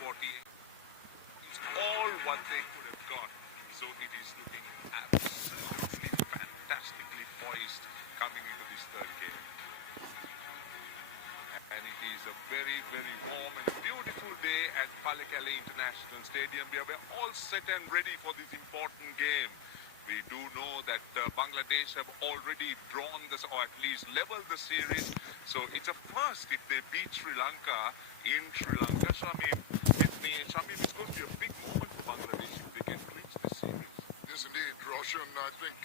240. It's all what they could have got. So it is looking absolutely fantastically poised coming into this third game. And it is a very, very warm and beautiful day at Pallekele International Stadium. We are all set and ready for this important game. We do know that Bangladesh have already drawn this, or at least leveled the series. So it's a first if they beat Sri Lanka in Sri Lanka. Shamim, it's going to be a big moment for Bangladesh if they can clinch the series. Yes, indeed, Roshan. I think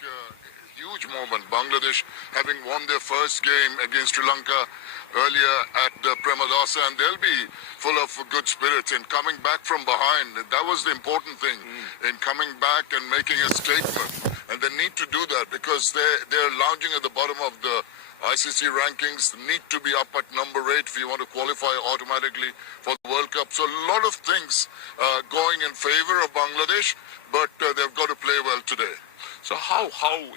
huge moment. Bangladesh having won their first game against Sri Lanka earlier at Premadasa, and they'll be full of good spirits in coming back from behind. That was the important thing, in coming back and making a statement. And they need to do that because they're lounging at the bottom of the ICC rankings, need to be up at number 8 if you want to qualify automatically for the World Cup. So a lot of things going in favor of Bangladesh, but they've got to play well today. So how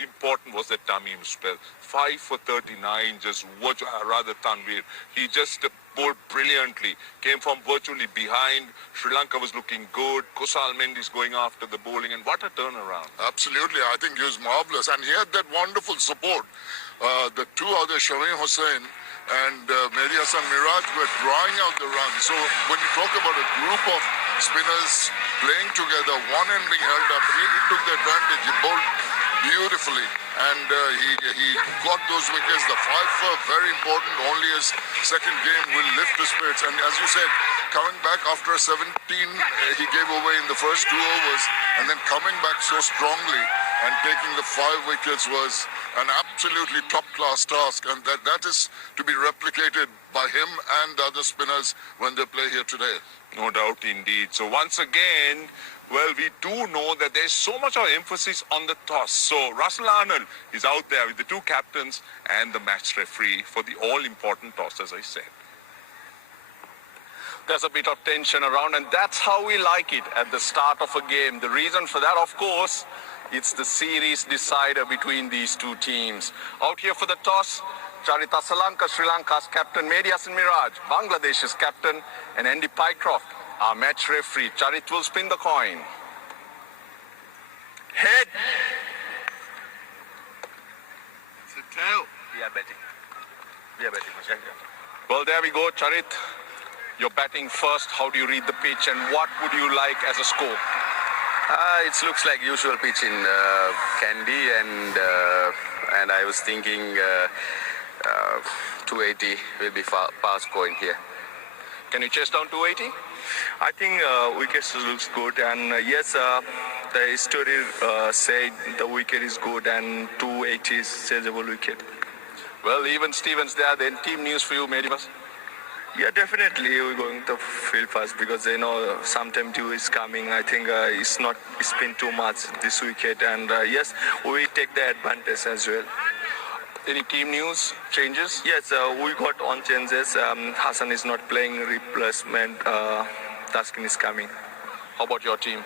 important was that Tamim spell? 5 for 39, just rather Tanvir. He just bowled brilliantly, came from virtually behind. Sri Lanka was looking good. Kusal Mendis going after the bowling, and what a turnaround. Absolutely, I think he was marvellous. And he had that wonderful support. The two others, Shamim Hussain and Mehdi Hasan Miraj, were drawing out the runs. So when you talk about a group of spinners playing together, one end being held up, he took the advantage. He bowled beautifully, and he got those wickets. The 5 for very important. Only his second game will lift the spirits. And as you said, coming back after a 17, he gave away in the first 2 overs, and then coming back so strongly and taking the 5 wickets was an absolutely top-class task, and that is to be replicated by him and the other spinners when they play here today. No doubt indeed. So once again, well, we do know that there's so much of emphasis on the toss. So Russell Arnold is out there with the 2 captains and the match referee for the all-important toss, as I said. There's a bit of tension around, and that's how we like it at the start of a game. The reason for that, of course, it's the series decider between these 2 teams. Out here for the toss, Charit Asalanka, Sri Lanka's captain, Mehdi Hasan Miraj, Bangladesh's captain, and Andy Pycroft, our match referee. Charit will spin the coin. Head. It's a tail. We are betting. Well, there we go, Charit. You're batting first. How do you read the pitch, and what would you like as a score? It looks like usual pitch in Kandy, and I was thinking 280 will be fast going here. Can you chase down 280? I think wickets looks good, and yes, the history said the wicket is good, and 280 is chaseable wicket. Well, even Stevens there. Then team news for you, Medibas. Yeah, definitely we're going to field fast because they know sometime dew is coming. I think it's not spin too much this wicket, and yes, we take the advantage as well. Any team news changes? Yes, we got on changes. Hassan is not playing, replacement. Taskin is coming. How about your team?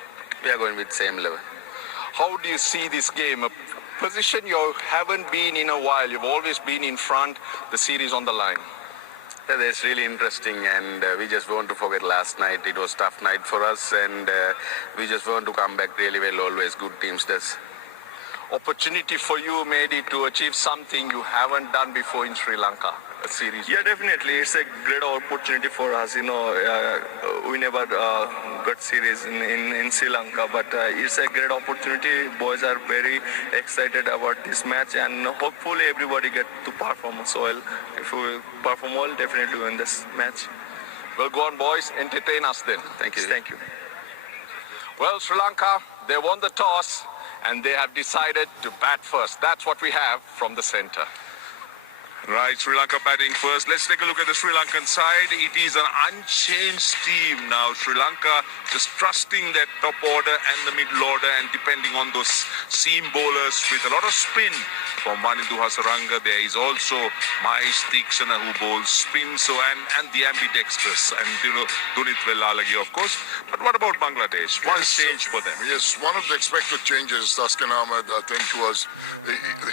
We are going with same level. How do you see this game? A position you haven't been in a while. You've always been in front. The series on the line. Yeah, that's really interesting, and we just want to forget last night. It was a tough night for us, and we just want to come back really well. Always good teams does. Opportunity for you, Mehdi, to achieve something you haven't done before in Sri Lanka, a series. Yeah, definitely. It's a great opportunity for us. You know, we never got series in Sri Lanka, but it's a great opportunity. Boys are very excited about this match, and hopefully everybody get to perform so well. If we perform well, definitely win this match. Well, go on, boys. Entertain us then. Thank you. Thank you. Well, Sri Lanka, they won the toss, and they have decided to bat first. That's what we have from the center. Right, Sri Lanka batting first. Let's take a look at the Sri Lankan side. It is an unchanged team now. Sri Lanka just trusting that top order and the middle order, and depending on those seam bowlers with a lot of spin from Wanindu Hasaranga. There is also Mahesh Theekshana who bowls spin, so and the ambidextrous, and Dunit Velalagi, of course. But what about Bangladesh? What has changed for them? Yes, one of the expected changes, Taskin Ahmed, I think, was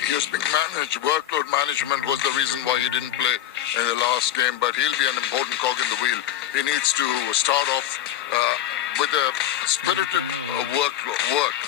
he was being managed. Workload management was the reason why he didn't play in the last game, but he'll be an important cog in the wheel. He needs to start off with a spirited work.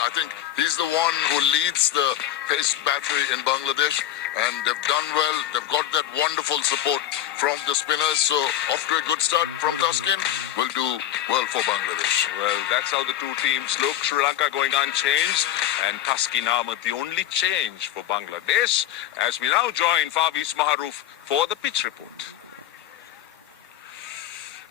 I think he's the one who leads the pace battery in Bangladesh, and they've done well. They've got that wonderful support from the spinners, so off to a good start from Taskin will do well for Bangladesh. Well, that's how the two teams look. Sri Lanka going unchanged, and Taskin Ahmed the only change for Bangladesh. As we now join Faviz Maharoof for the pitch report.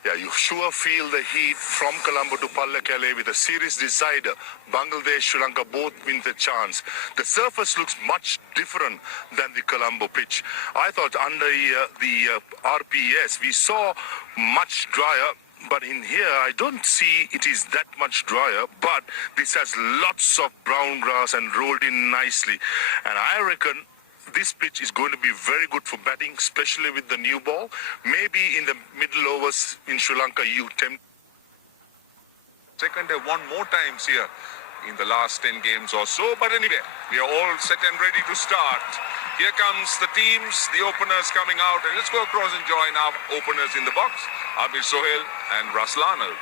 Yeah, you sure feel the heat from Colombo to Pallekele with a series decider. Bangladesh, Sri Lanka both win the chance. The surface looks much different than the Colombo pitch. I thought under the RPS we saw much drier. But in here, I don't see it is that much drier, but this has lots of brown grass and rolled in nicely. And I reckon this pitch is going to be very good for batting, especially with the new ball. Maybe in the middle overs in Sri Lanka, you tempt. Second, they won more times here in the last 10 games or so. But anyway, we are all set and ready to start. Here comes the teams, the openers coming out. And let's go across and join our openers in the box, Amir Sohail and Russell Arnold.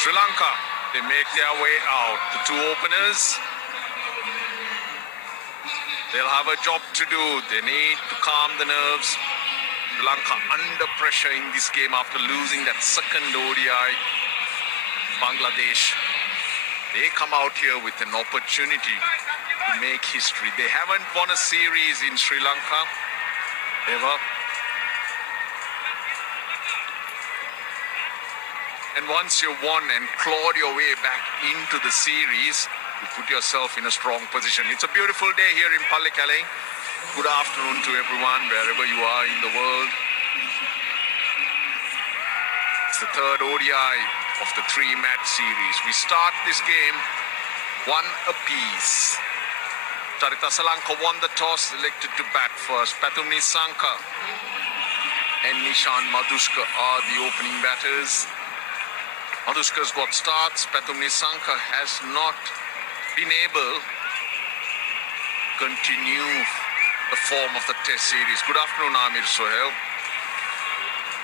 Sri Lanka, they make their way out. The two openers, they'll have a job to do. They need to calm the nerves. Sri Lanka under pressure in this game after losing that second ODI. Bangladesh, they come out here with an opportunity to make history. They haven't won a series in Sri Lanka ever. And once you've won and clawed your way back into the series, you put yourself in a strong position. It's a beautiful day here in Pallekele. Good afternoon to everyone, wherever you are in the world. It's the third ODI of the three-match series. We start this game one apiece. Charita Salanka won the toss, elected to bat first. Pathum Nissanka and Nishan Madhushka are the opening batters. Madhushka's got starts. Pathum Nissanka has not been able to continue the form of the test series. Good afternoon, Amir Sohail.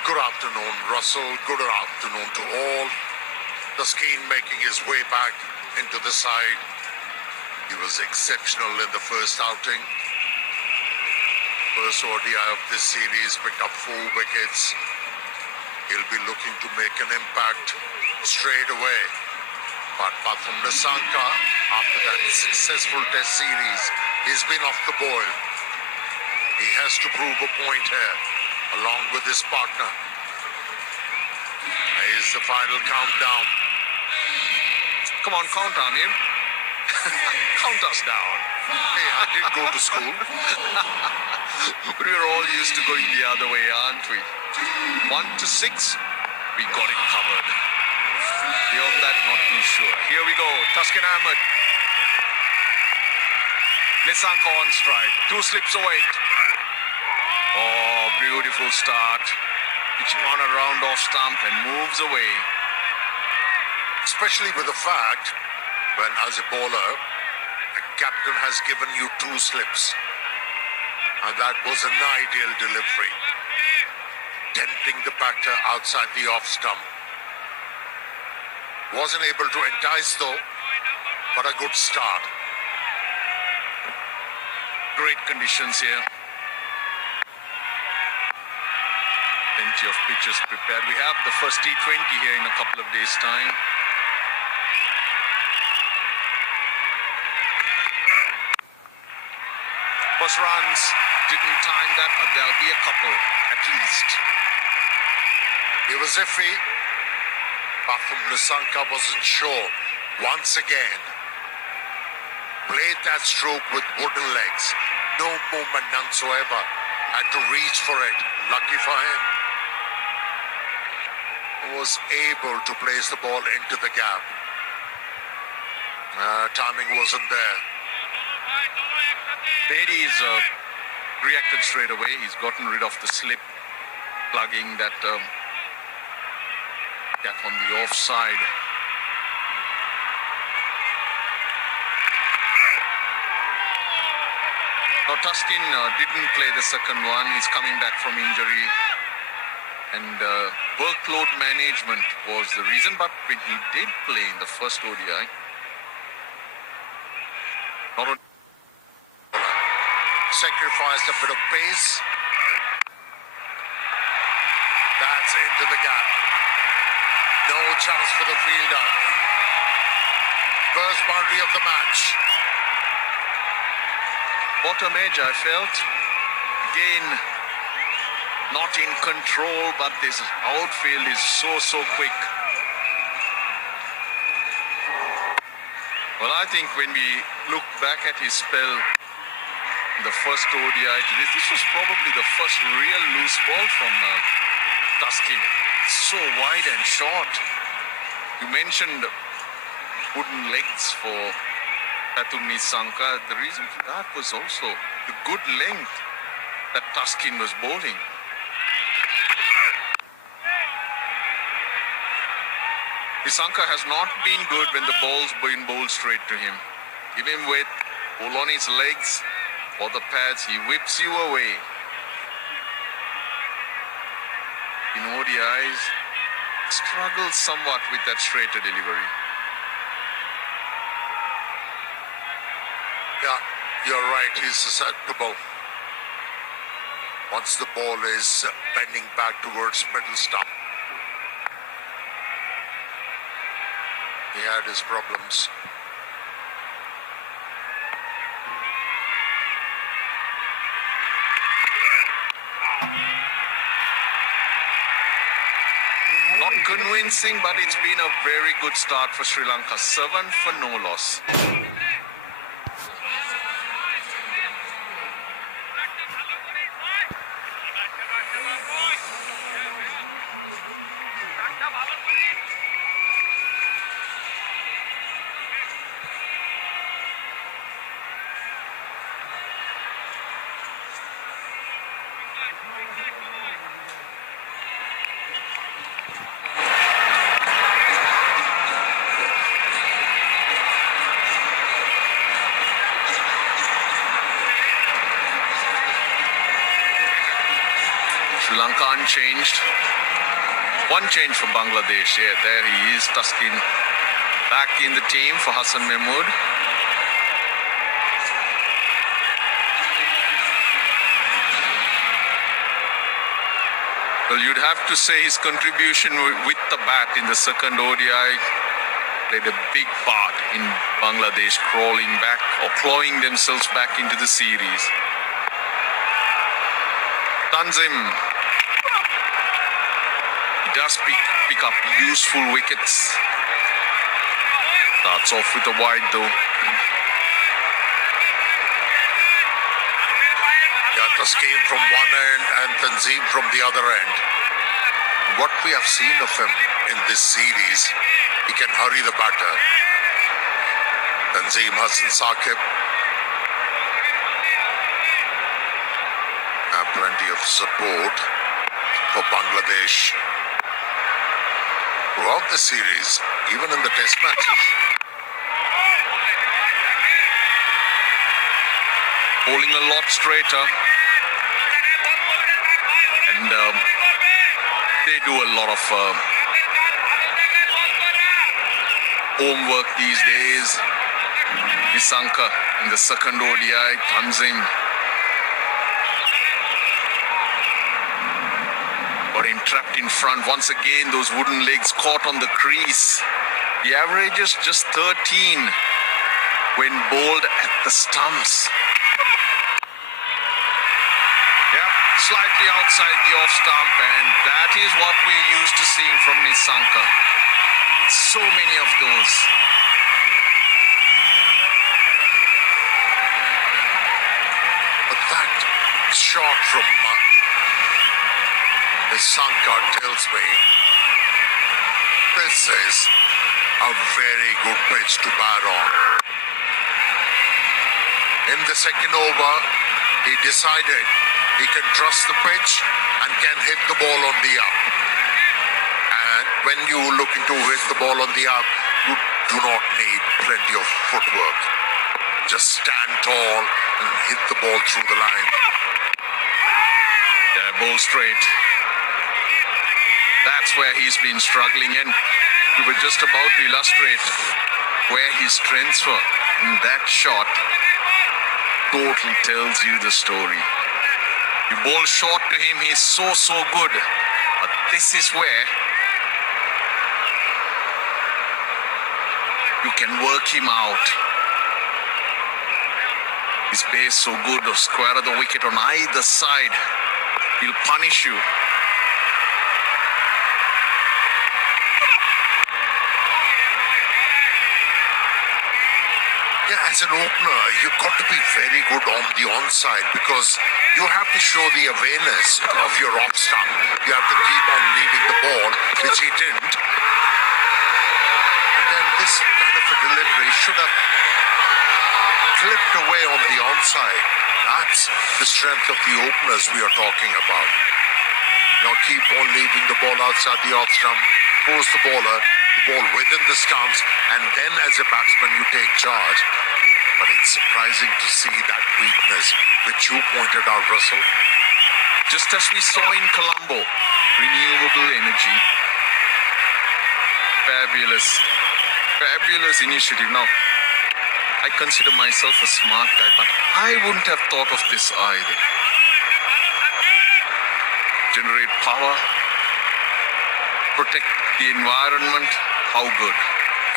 Good afternoon, Russell. Good afternoon to all. Taskin making his way back into the side. He was exceptional in the first outing. First ODI of this series, picked up 4 wickets. He'll be looking to make an impact straight away. But Pathum Nissanka, after that successful test series, he's been off the boil. He has to prove a point here, along with his partner. Here's the final countdown. Come on, count on him. Count us down. Hey, I did go to school. But we're all used to going the other way, aren't we? 1 to 6, we got it covered. Beyond that, not too sure. Here we go. Taskin Ahmed. Nissanka on strike. 2 slips away. Oh, beautiful start. Pitching on a round off stump and moves away. Especially with the fact when, as a bowler, the captain has given you 2 slips. And that was an ideal delivery. Tempting the batter outside the off stump. Wasn't able to entice though, but a good start. Great conditions here. Plenty of pitches prepared. We have the first T20 here in a couple of days' time. First runs, didn't time that, but there'll be a couple at least. It was iffy. Pathum Nissanka wasn't sure. Once again, played that stroke with wooden legs. No movement whatsoever. Had to reach for it. Lucky for him. Was able to place the ball into the gap. Timing wasn't there. Bedi is reacted straight away. He's gotten rid of the slip, plugging that gap on the offside. Now, Tuskin didn't play the second one. He's coming back from injury. And workload management was the reason. But when he did play in the first ODI, not only Sacrificed a bit of pace. That's into the gap. No chance for the fielder. First boundary of the match. bottom edge, I felt. Again, not in control, but this outfield is so quick. Well, I think when we look back at his spell, the first ODI to this was probably the first real loose ball from Tuskin. So wide and short. You mentioned wooden legs for Pathum Nissanka. The reason for that was also the good length that Tuskin was bowling. Nissanka has not been good when the ball's been bowled straight to him. Even with pull on his legs or the pads, he whips you away. In ODIs, struggles somewhat with that straighter delivery. Yeah, you're right. He's susceptible. Once the ball is bending back towards middle stump, he had his problems. Not convincing, but it's been a very good start for Sri Lanka. 7 for no loss. Sri Lanka unchanged. One change for Bangladesh. Yeah, there he is. Tuskin back in the team for Hassan Mahmood. Well, you'd have to say his contribution with the bat in the second ODI played a big part in Bangladesh crawling back or clawing themselves back into the series. Tanzim does pick up useful wickets. Starts off with a wide though. Yatas came from one end and Tanzim from the other end. What we have seen of him in this series, he can hurry the batter. Tanzim Hassan Saqib have plenty of support for Bangladesh throughout the series, even in the test matches. Bowling a lot straighter. And they do a lot of homework these days. Nissanka in the second ODI, Tanzim got him trapped in front. Once again, those wooden legs caught on the crease. The average is just 13 when bowled at the stumps. Yeah, slightly outside the off stump, and that is what we're used to seeing from Nissanka. So many of those. But that shot from Nissanka tells me this is a very good pitch to bat on. In the second over, he decided he can trust the pitch and can hit the ball on the up. And when you're looking to hit the ball on the up, you do not need plenty of footwork. Just stand tall and hit the ball through the line. Yeah, ball straight. That's where he's been struggling, and we were just about to illustrate where his strengths were. And that shot totally tells you the story. You bowl short to him, he's so good. But this is where you can work him out. His base so good to square of the wicket on either side. He'll punish you. Yeah, as an opener, you've got to be very good on the onside because you have to show the awareness of your off stump. You have to keep on leaving the ball, which he didn't. And then this kind of a delivery should have clipped away on the onside. That's the strength of the openers we are talking about. Now keep on leaving the ball outside the off stump, force the ball within the stumps, and then as a batsman you take charge. But it's surprising to see that weakness which you pointed out, Russell. Just as we saw in Colombo, renewable energy. Fabulous initiative. Now, I consider myself a smart guy, but I wouldn't have thought of this either. Generate power, protect the environment. How good.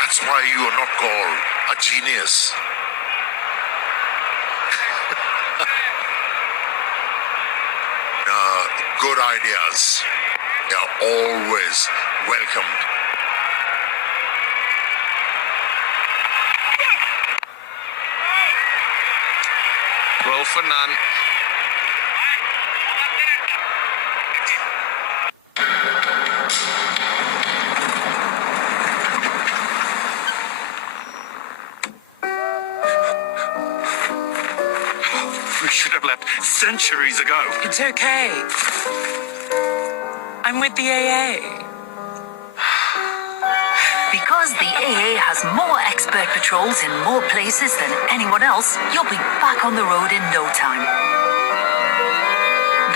That's why you are not called a genius. Good ideas. They are always welcomed. Well for none. We should have left centuries ago. It's okay. I'm with the AA. Because the AA has more expert patrols in more places than anyone else, you'll be back on the road in no time.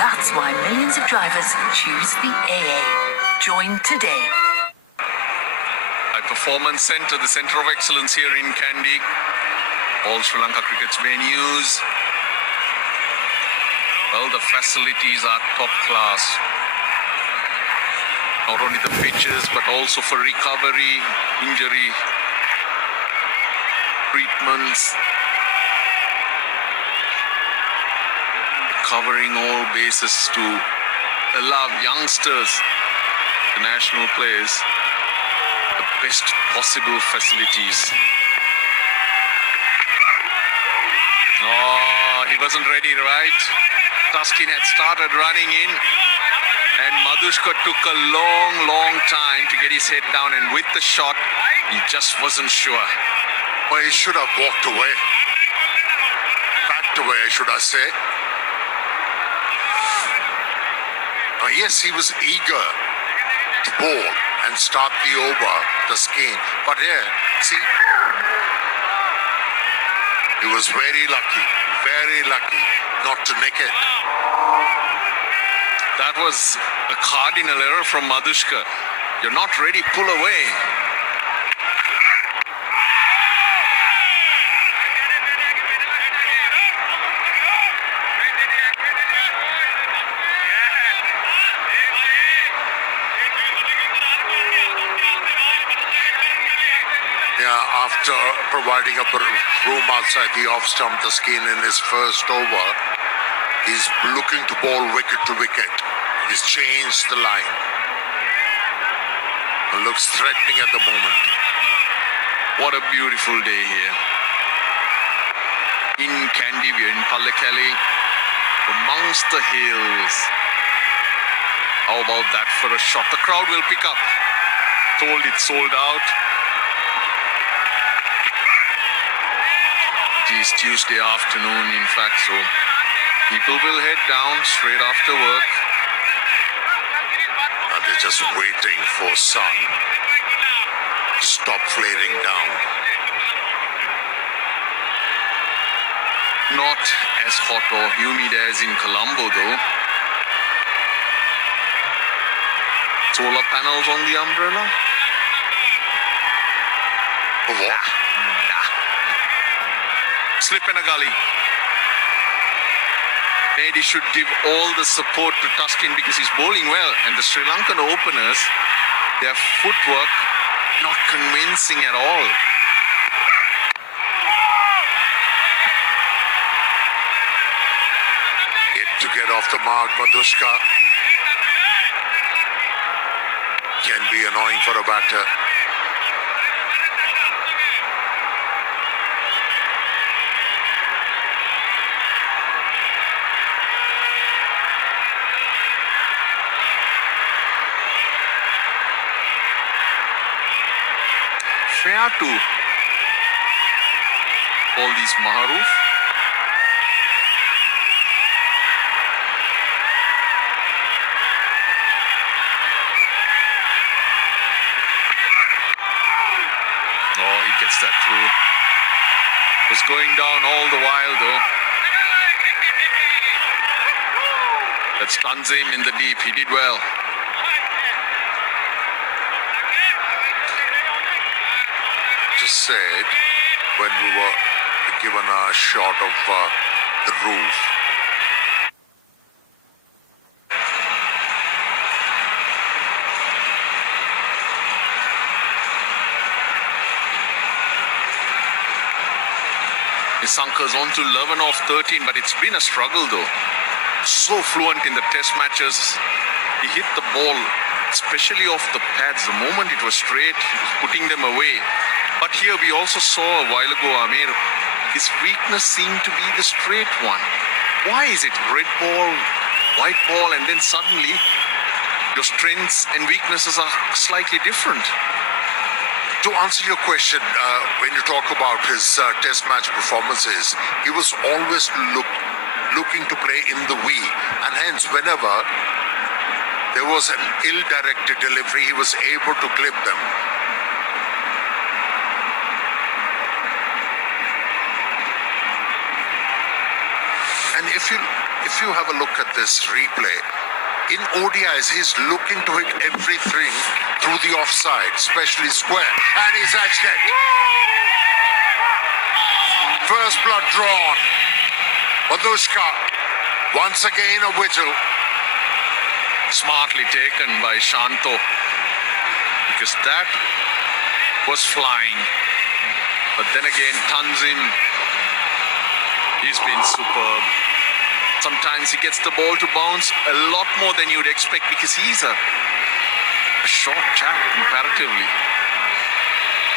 That's why millions of drivers choose the AA. Join today. High Performance Centre, the centre of excellence here in Kandy. All Sri Lanka cricket's venues. Well, the facilities are top class. Not only the pitches, but also for recovery, injury, treatments. Covering all bases to allow youngsters, the national players, the best possible facilities. Oh, he wasn't ready, right? Tuskin had started running in, and Madhushka took a long time to get his head down, and with the shot, he just wasn't sure. Well, he should have walked away. Backed away, should I say. Yes, he was eager to bowl and start the over, the skein. But here, see, he was very lucky not to nick it. That was a cardinal error from Madhushka. You're not ready, pull away. Yeah, after providing a room outside the off stump, the skin in his first over, he's looking to bowl wicket to wicket. He's changed the line. It looks threatening at the moment. What a beautiful day here. In Kandy, we're in Pallekele, amongst the hills. How about that for a shot? The crowd will pick up. Told it's sold out. It is Tuesday afternoon, in fact, so people will head down straight after work. And they're just waiting for sun to stop flaring down. Not as hot or humid as in Colombo though. Solar panels on the umbrella? What? Nah. Slip in a gully. Nady should give all the support to Tuskin because he's bowling well. And the Sri Lankan openers, their footwork not convincing at all. To get off the mark, Madushka can be annoying for a batter. Fair to all these Maharoof. Oh, he gets that through. Was going down all the while though. That's Tanzim in the deep. He did well. Just said when we were given a shot of the roof. Nisanka's on to 11 off 13, but it's been a struggle though. So fluent in the test matches. He hit the ball, especially off the pads. The moment it was straight, he was putting them away. But here we also saw a while ago, Amir, his weakness seemed to be the straight one. Why is it red ball, white ball, and then suddenly your strengths and weaknesses are slightly different? To answer your question, when you talk about his test match performances, he was always looking to play in the V, and hence whenever there was an ill-directed delivery, he was able to clip them. And if you have a look at this replay, in ODIs, he's looking to hit everything through the offside, especially square. And he's edged it. First blood drawn. Madushka, once again a vigil. Smartly taken by Shanto, because that was flying. But then again, Tanzim, he's been superb. Sometimes he gets the ball to bounce a lot more than you'd expect because he's a short chap comparatively.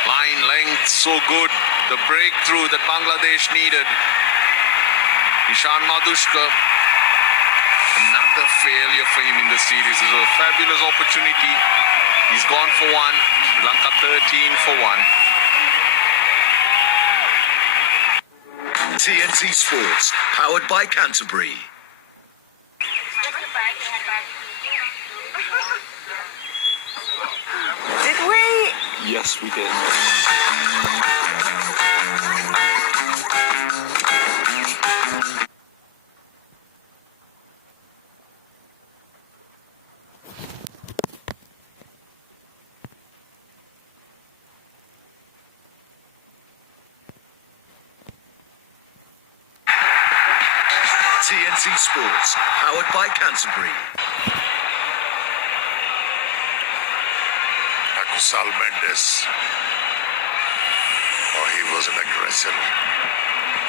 Line length, so good. The breakthrough that Bangladesh needed. Ishan Madushka, another failure for him in the series. It was a fabulous opportunity. He's gone for one. Sri Lanka 13 for one. TNT Sports, powered by Canterbury. Did we? Yes, we did. TNT Sports, powered by Canterbury. Akusal Mendes. Oh, he wasn't aggressive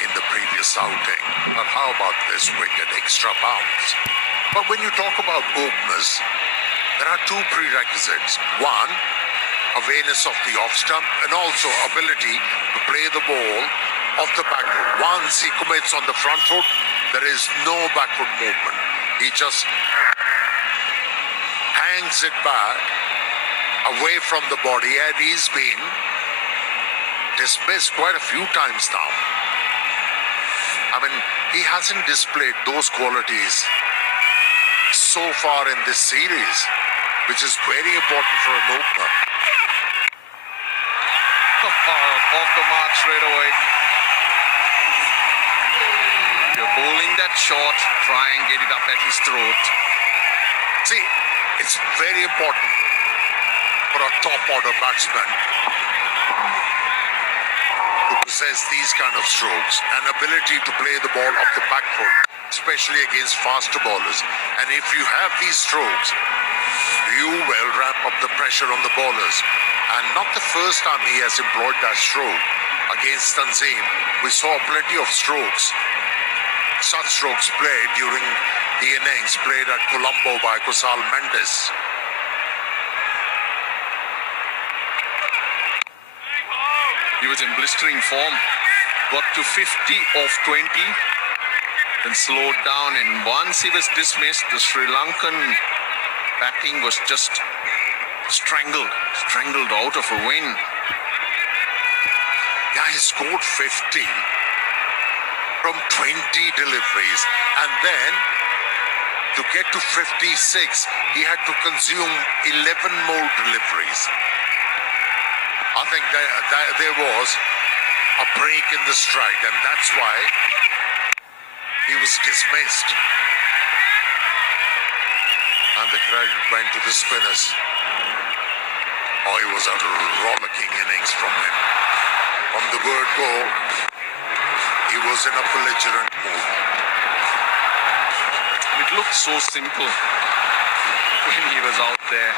in the previous outing. But how about this wicket? Extra bounce. But when you talk about openers, there are two prerequisites. One, awareness of the off stump, and also ability to play the ball off the back foot. Once he commits on the front foot, there is no backward movement. He just hangs it back away from the body, and he's been dismissed quite a few times now. I mean, he hasn't displayed those qualities so far in this series, which is very important for an opener. Off the mark straight away. you're bowling that short, try and get it up at his throat. See, it's very important for a top order batsman to possess these kind of strokes, an ability to play the ball off the back foot, especially against faster bowlers. And if you have these strokes, you will ramp up the pressure on the bowlers. And not the first time he has employed that stroke against Tanzim. We saw plenty of strokes, such strokes played during the innings played at Colombo by Kusal Mendes. He was in blistering form, got to 50 off 20, then slowed down, and once he was dismissed, the Sri Lankan batting was just strangled out of a win. Yeah, he scored 50 from 20 deliveries, and then to get to 56, he had to consume 11 more deliveries. I think that there was a break in the stride, and that's why he was dismissed. And the credit went to the spinners. Oh, it was a rollicking innings from him. From the word go, he was in a belligerent mood. It looked so simple when he was out there.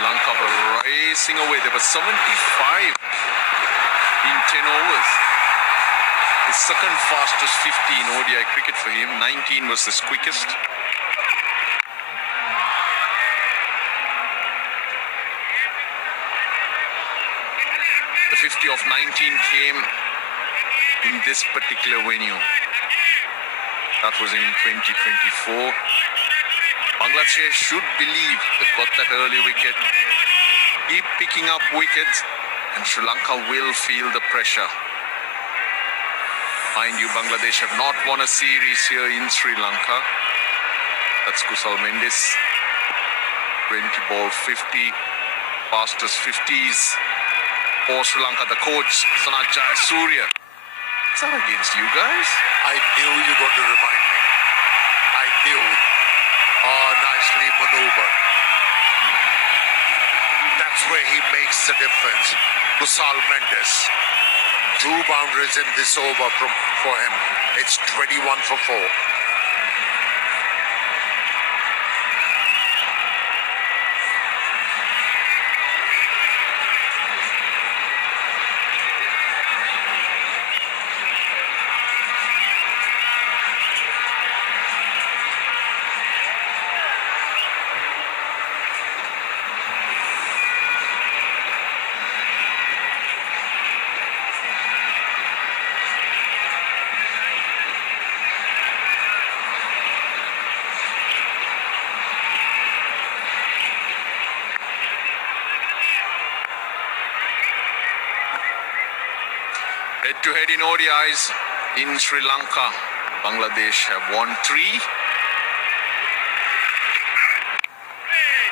Lanka were racing away. There was 75 in 10 overs. The second fastest 50 in ODI cricket for him. 19 was his quickest. The 50 of 19 came in this particular venue. That was in 2024. Bangladesh should believe they've got that early wicket. Keep picking up wickets and Sri Lanka will feel the pressure. Mind you, Bangladesh have not won a series here in Sri Lanka. That's Kusal Mendes. 20 ball 50. Fastest 50s for Sri Lanka. The coach, Sanath Jayasuriya. Is that against you guys? I knew you were going to remind me. I knew. Oh, nicely maneuvered. That's where he makes the difference. Kusal Mendes. 2 boundaries in this over for him. It's 21 for 4. Head-to-head in ODIs in Sri Lanka. Bangladesh have won 3.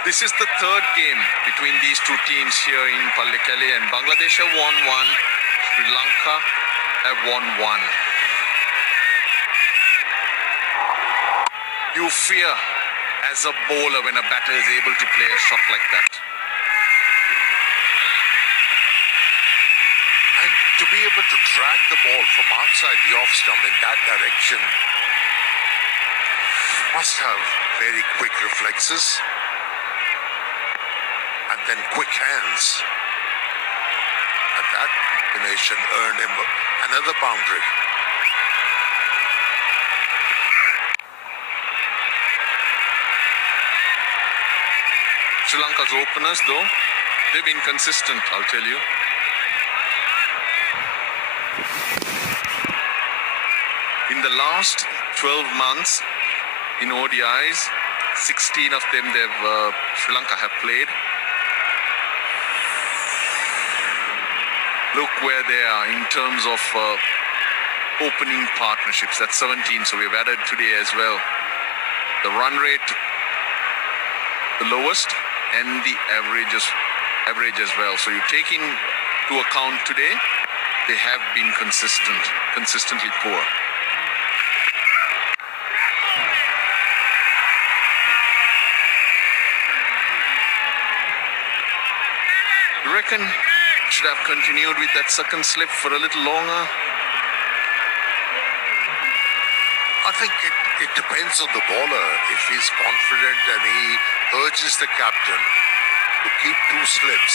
This is the third game between these two teams here in Pallekele, and Bangladesh have won 1. Sri Lanka have won 1. You fear as a bowler when a batter is able to play a shot like that. And to be able to drag the ball from outside the off stump in that direction must have very quick reflexes and then quick hands. And that combination earned him another boundary. Sri Lanka's openers, though, they've been consistent, I'll tell you. In the last 12 months in ODIs, 16 of them Sri Lanka have played. Look where they are in terms of opening partnerships. That's 17, so we've added today as well. The run rate, the lowest, and the average as well. So you take into account today, they have been consistently poor. You reckon should have continued with that second slip for a little longer? I think it depends on the bowler. If he's confident and he urges the captain to keep 2 slips,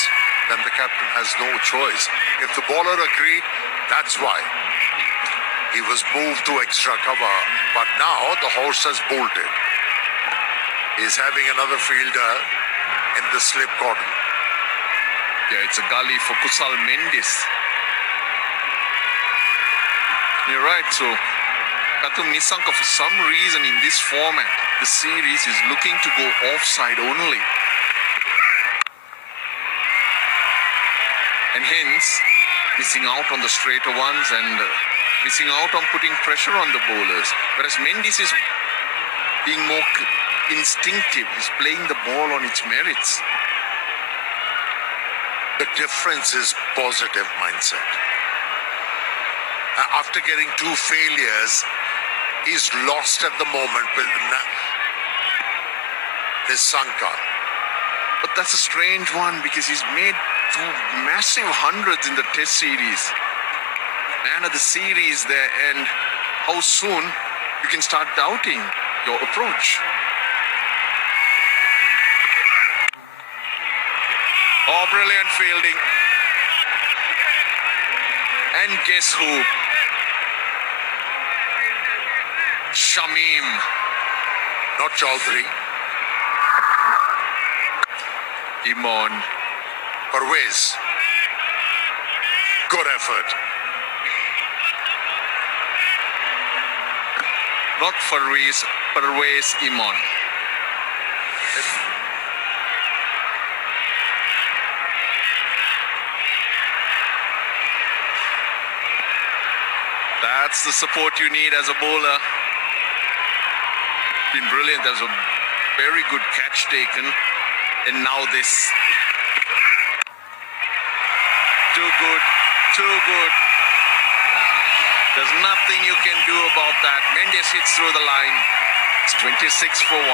then the captain has no choice. If the bowler agreed, that's why. He was moved to extra cover, but now the horse has bolted. He's having another fielder in the slip cordon. Yeah, it's a gully for Kusal Mendis. You're right, so Katum Nissanka, for some reason in this format, the series is looking to go offside only. And hence, missing out on the straighter ones and missing out on putting pressure on the bowlers. Whereas Mendis is being more instinctive. He's playing the ball on its merits. The difference is positive mindset. After getting 2 failures, he's lost at the moment with Nissanka. But that's a strange one because he's made 2 massive hundreds in the Test series. Man of the series there, and how soon you can start doubting your approach. Oh, brilliant fielding. And guess who? Shamim. Not Chaudhary. Imon. Parvez. Good effort. Not Parvez Imon. That's the support you need as a bowler. Been brilliant. There's a very good catch taken. And now this. Too good. Too good. There's nothing you can do about that. Mendes hits through the line. It's 26 for 1.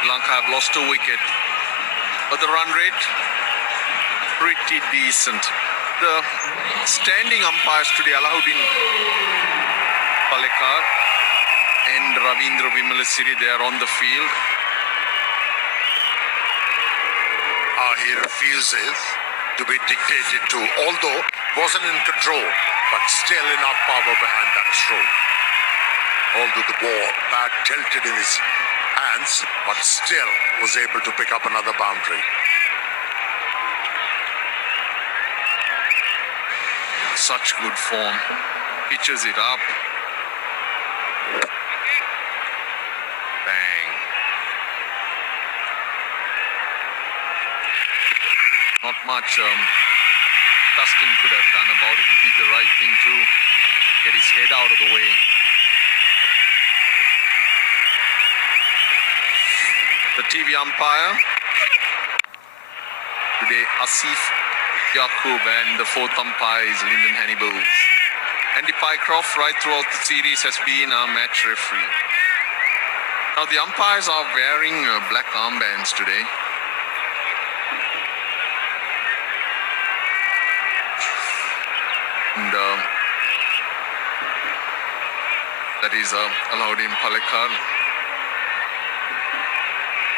Sri Lanka have lost a wicket, but the run rate pretty decent. The standing umpires today, Alauddin Palekar and Ravindra Vimalasiri, they are on the field. He refuses to be dictated to, although wasn't in control, but still enough power behind that stroke. Although the ball bat tilted in his hands, but still was able to pick up another boundary. Such good form. Pitches it up. Bang. Not much Tustin could have done about it. He did the right thing to get his head out of the way. The TV umpire today, Asif Yaqub, and the 4th umpire is Lyndon Hanniballs. Andy Pycroft, right throughout the series, has been our match referee. Now the umpires are wearing black armbands today. And that is Alauddin Palekar.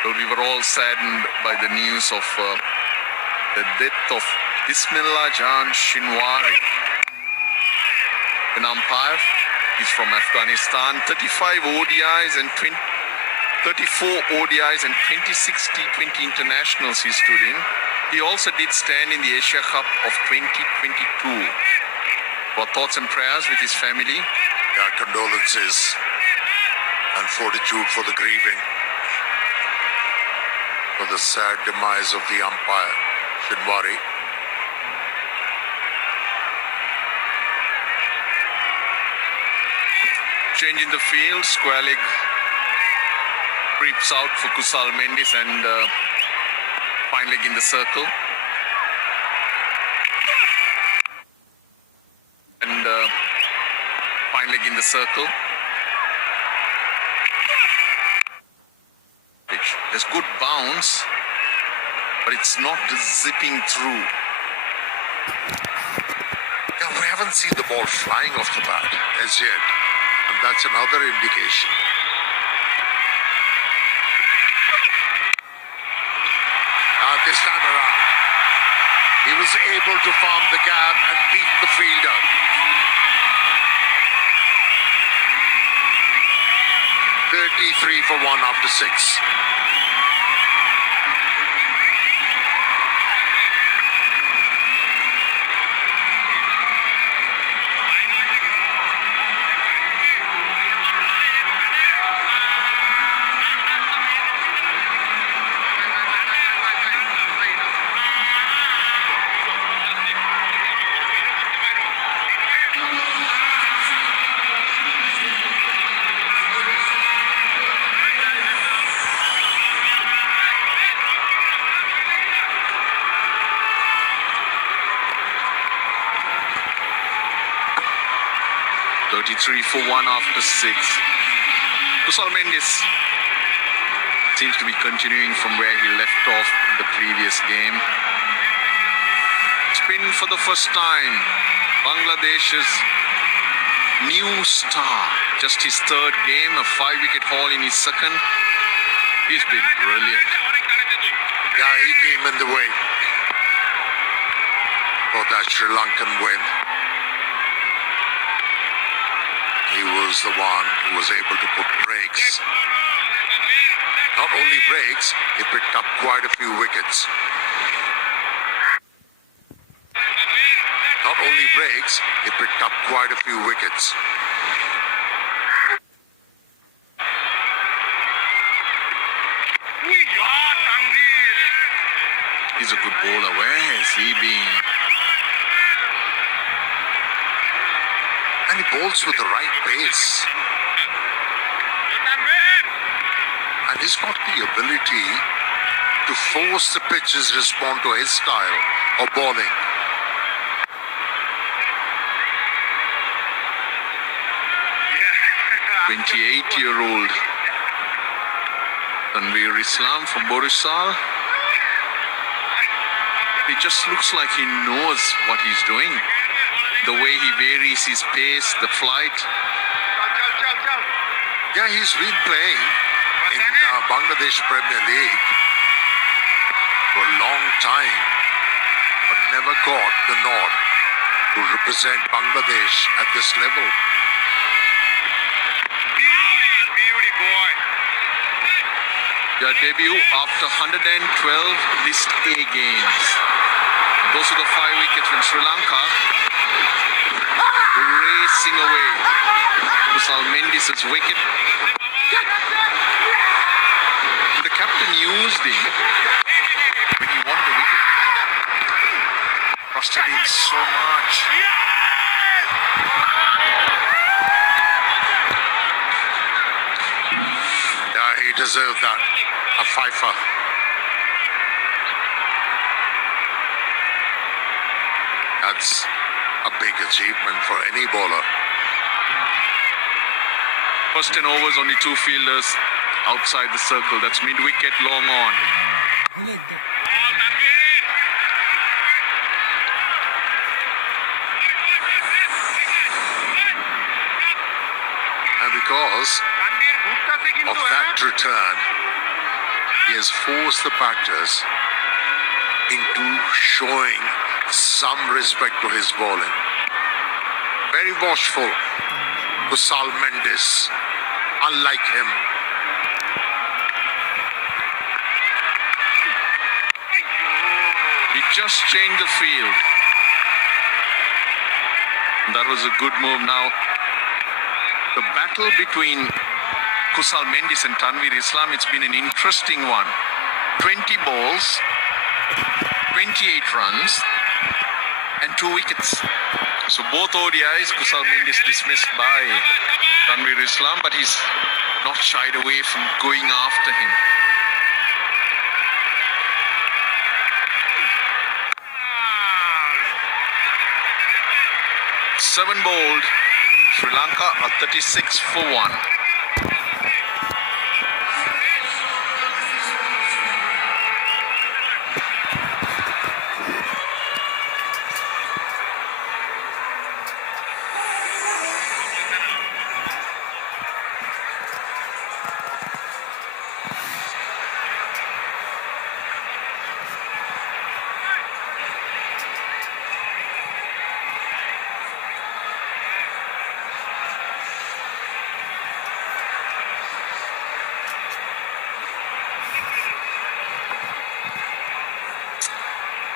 So we were all saddened by the news of the death of Bismillah Jan Shinwari, an umpire He's from Afghanistan. 35 ODIs and 34 ODIs and 26 T20 internationals he stood in. He also did stand in the Asia Cup of 2022. What thoughts and prayers with his family? Yeah, condolences and fortitude for the grieving, for the sad demise of the umpire, Shinwari. Change in the field. Square leg creeps out for Kusal Mendis and fine leg in the circle. And fine leg in the circle. There's good bounce, but it's not zipping through. Yeah, we haven't seen the ball flying off the bat as yet, and that's another indication. This time around, he was able to farm the gap and beat the fielder. .33 for 1 after 6. .33 for 1 after 6. Kusal Mendis seems to be continuing from where he left off in the previous game. Spin for the first time. Bangladesh's new star. Just his third game, a 5-wicket haul in his second. He's been brilliant. Yeah, he came in the way for that Sri Lankan win. He was the one who was able to put brakes. Not only brakes, he picked up quite a few wickets. Not only breaks, he picked up quite a few wickets. He's a good bowler. Where has he been? And he bowls with the right pace. And he's got the ability to force the pitches respond to his style of bowling. Yeah. 28-year-old Tanveer Islam from Borisal. It just looks like he knows what he's doing. The way he varies his pace, the flight. Yeah, he's been playing in Bangladesh Premier League for a long time, but never got the nod to represent Bangladesh at this level. Beauty boy. Their debut after 112 List A games. Those are the 5 wickets from Sri Lanka. Racing away. Kusal Mendis' wicket. The captain used him when he won the wicket. Trusted him so much. Yeah, he deserved that. A fifer. That's a big achievement for any bowler. First 10 overs, only 2 fielders outside the circle. That's mid-wicket, long on. And because of that return, he has forced the batters into showing some respect to his bowling. Very watchful Kusal Mendes, unlike him. He just changed the field. That was a good move. Now, the battle between Kusal Mendes and Tanvir Islam, it's been an interesting one. 20 balls, 28 runs, and 2 wickets. So both ODIs, Kusal Mendes dismissed by Tanvir Islam, but he's not shied away from going after him. Seven bowled, Sri Lanka are 36 for 1.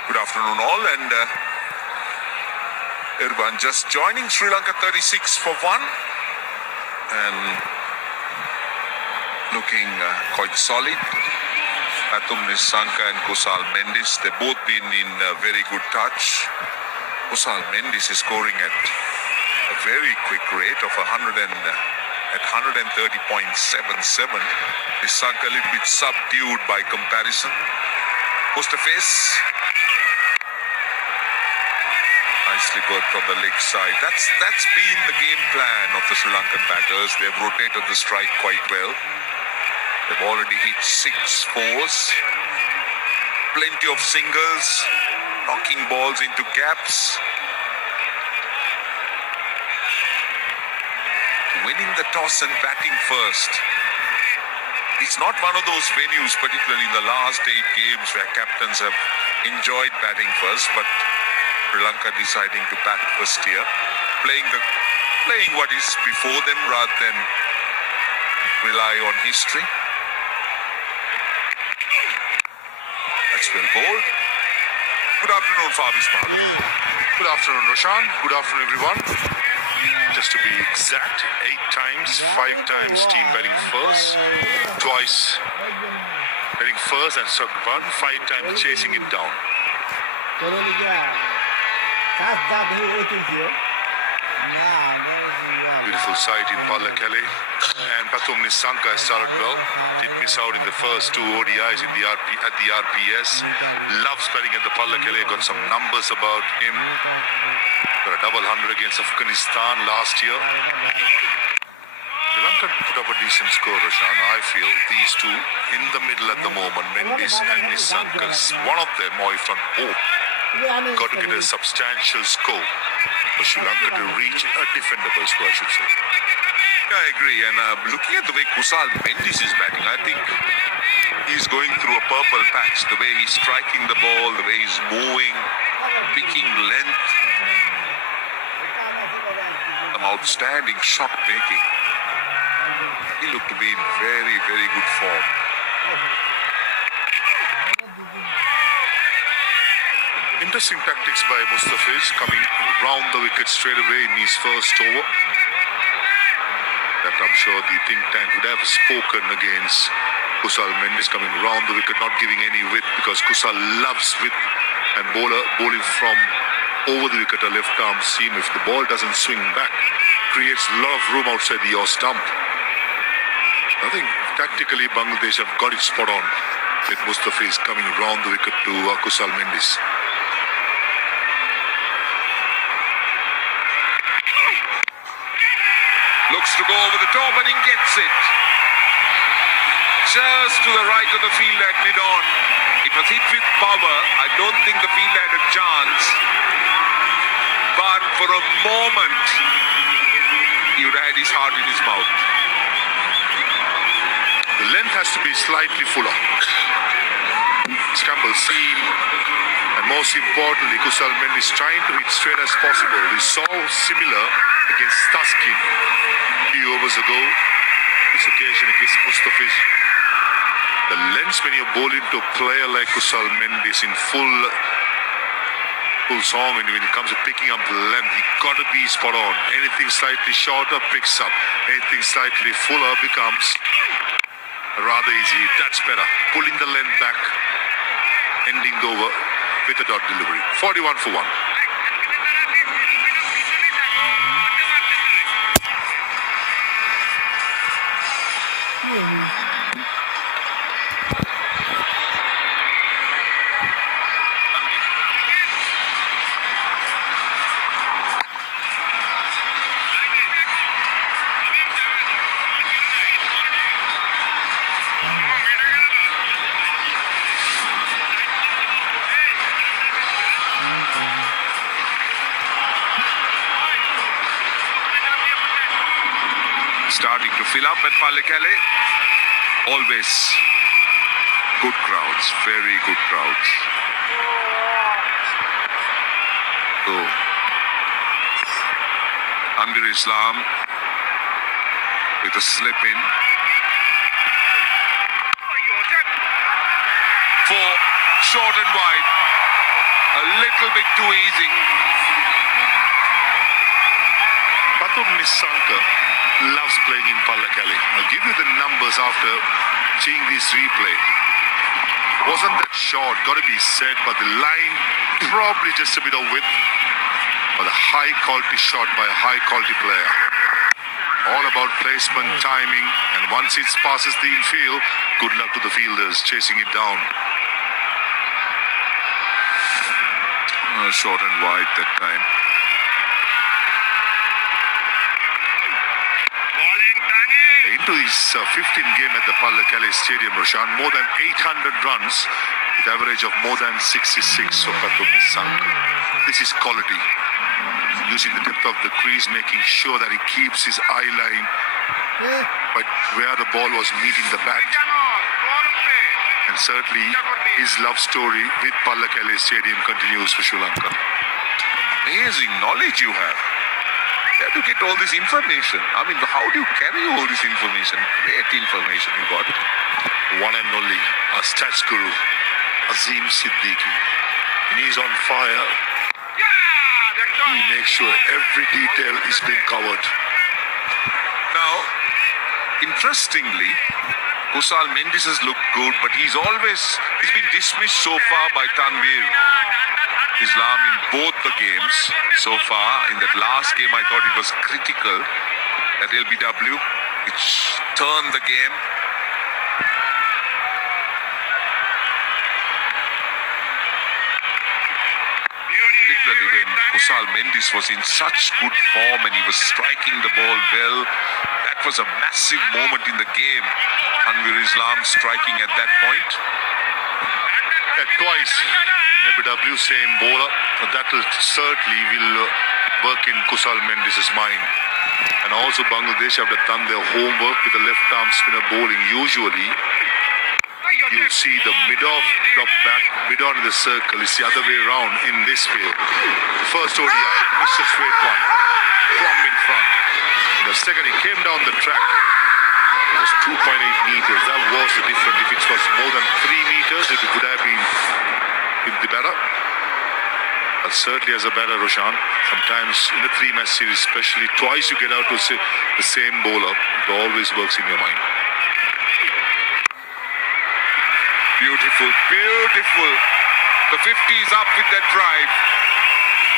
Good afternoon all, and Irban just joining Sri Lanka 36 for 1 and looking quite solid. Pathum Nissanka and Kusal Mendes, they've both been in very good touch. Kusal Mendes is scoring at a very quick rate of 130.77. Nissanka a little bit subdued by comparison. Mustafiz, nicely worked on the leg side. That's been the game plan of the Sri Lankan batters. They've rotated the strike quite well. They've already hit 6 fours, plenty of singles, knocking balls into gaps. Winning the toss and batting first. It's not one of those venues, particularly in the last 8 games, where captains have enjoyed batting first, but Sri Lanka deciding to bat first here, playing what is before them rather than rely on history. That's well bowled. Good afternoon, Fabiz Mahmood. Good afternoon, Roshan. Good afternoon, everyone. Just to be exact, 8 times, 5 times team batting first, twice batting first and second part, 5 times chasing it down. Beautiful sight in Pallekele, and Pathum Nissanka has started well. Did miss out in the first 2 ODIs in the at the RPS. Loves batting at the Pallekele, got some numbers about him. Got a double 100 against Afghanistan last year. Sri Lanka put up a decent score, Roshan. I feel these two in the middle at the moment, Mendes and Nissanka, one of them, or if not both, got to get a substantial score for Sri Lanka to reach a defendable score, I should say. I agree, and looking at the way Kusal Mendes is batting, I think he's going through a purple patch. The way he's striking the ball, the way he's moving, picking length. Some outstanding shot making. He looked to be in very, very good form. Interesting tactics by Mustafiz, coming round the wicket straight away in his first over. That I'm sure the think tank would have spoken against Kusal Mendes, coming round the wicket, not giving any width, because Kusal loves width, and bowling from over the wicket, a left arm seam, if the ball doesn't swing back, creates a lot of room outside the yaw stump. I think tactically Bangladesh have got it spot on with Mustafiz coming round the wicket to Kusal Mendes. Looks to go over the top, and he gets it. Just to the right of the field at mid-on. It was hit with power. I don't think the field had a chance. But for a moment, he would have had his heart in his mouth. The length has to be slightly fuller. scramble seam. And most importantly, Kusal Mendy is trying to hit straight as possible. We saw similar against Taskin a few overs ago. This occasion against Mustafiz. The length when you bowl into a player like Kusal Mendy is in full song, and when it comes to picking up the length, he got to be spot on. Anything slightly shorter picks up. Anything slightly fuller becomes rather easy. That's better. Pulling the length back, ending the over with a dot delivery. 41 for 1. Starting to fill up at Pallekele. Always good crowds, very good crowds. So, Anwar Islam with a slip in. For short and wide. A little bit too easy. Pathum Nissanka loves playing in Pallekele. I'll give you the numbers after seeing this replay. Wasn't that short, got to be said, but the line probably just a bit of width. But a high quality shot by a high quality player. All about placement, timing, and once it passes the infield, good luck to the fielders chasing it down. Short and wide that time. Into his 15th game at the Pallekele Stadium, Roshan, more than 800 runs with average of more than 66 for Pathum Nissanka. This is quality. Using the depth of the crease, making sure that he keeps his eye line but where the ball was meeting the bat. And certainly his love story with Pallekele Stadium continues for Sri Lanka. Amazing knowledge you have. Where do you get all this information? I mean, how do you carry all this information? Great information you got. One and only, our stats guru, Azim Siddiqui. And he's on fire. He makes sure every detail is being covered. Now, interestingly, Kusal Mendes has looked good, but he's been dismissed so far by Tanvir Islam in both the games so far. In that last game, I thought it was critical, that LBW, which turned the game. Particularly when Kusal Mendes was in such good form and he was striking the ball well. That was a massive moment in the game. Tanvir Islam striking at that point. Twice, LBW same bowler. That will certainly work in Kusal Mendes' mind. And also Bangladesh have done their homework with the left arm spinner bowling. Usually, you'll see the mid-off drop back, mid-on in the circle. It's the other way around in this field. The first ODI, Mr. Straight one, plumb in front. The second, he came down the track. It was 2.8 meters. That was the difference. If it was more than 3 meters, it would have been the better. But certainly as a batter, Roshan, sometimes in a 3-match series, especially twice you get out to the same bowler, it always works in your mind. Beautiful, beautiful. The 50 is up with that drive.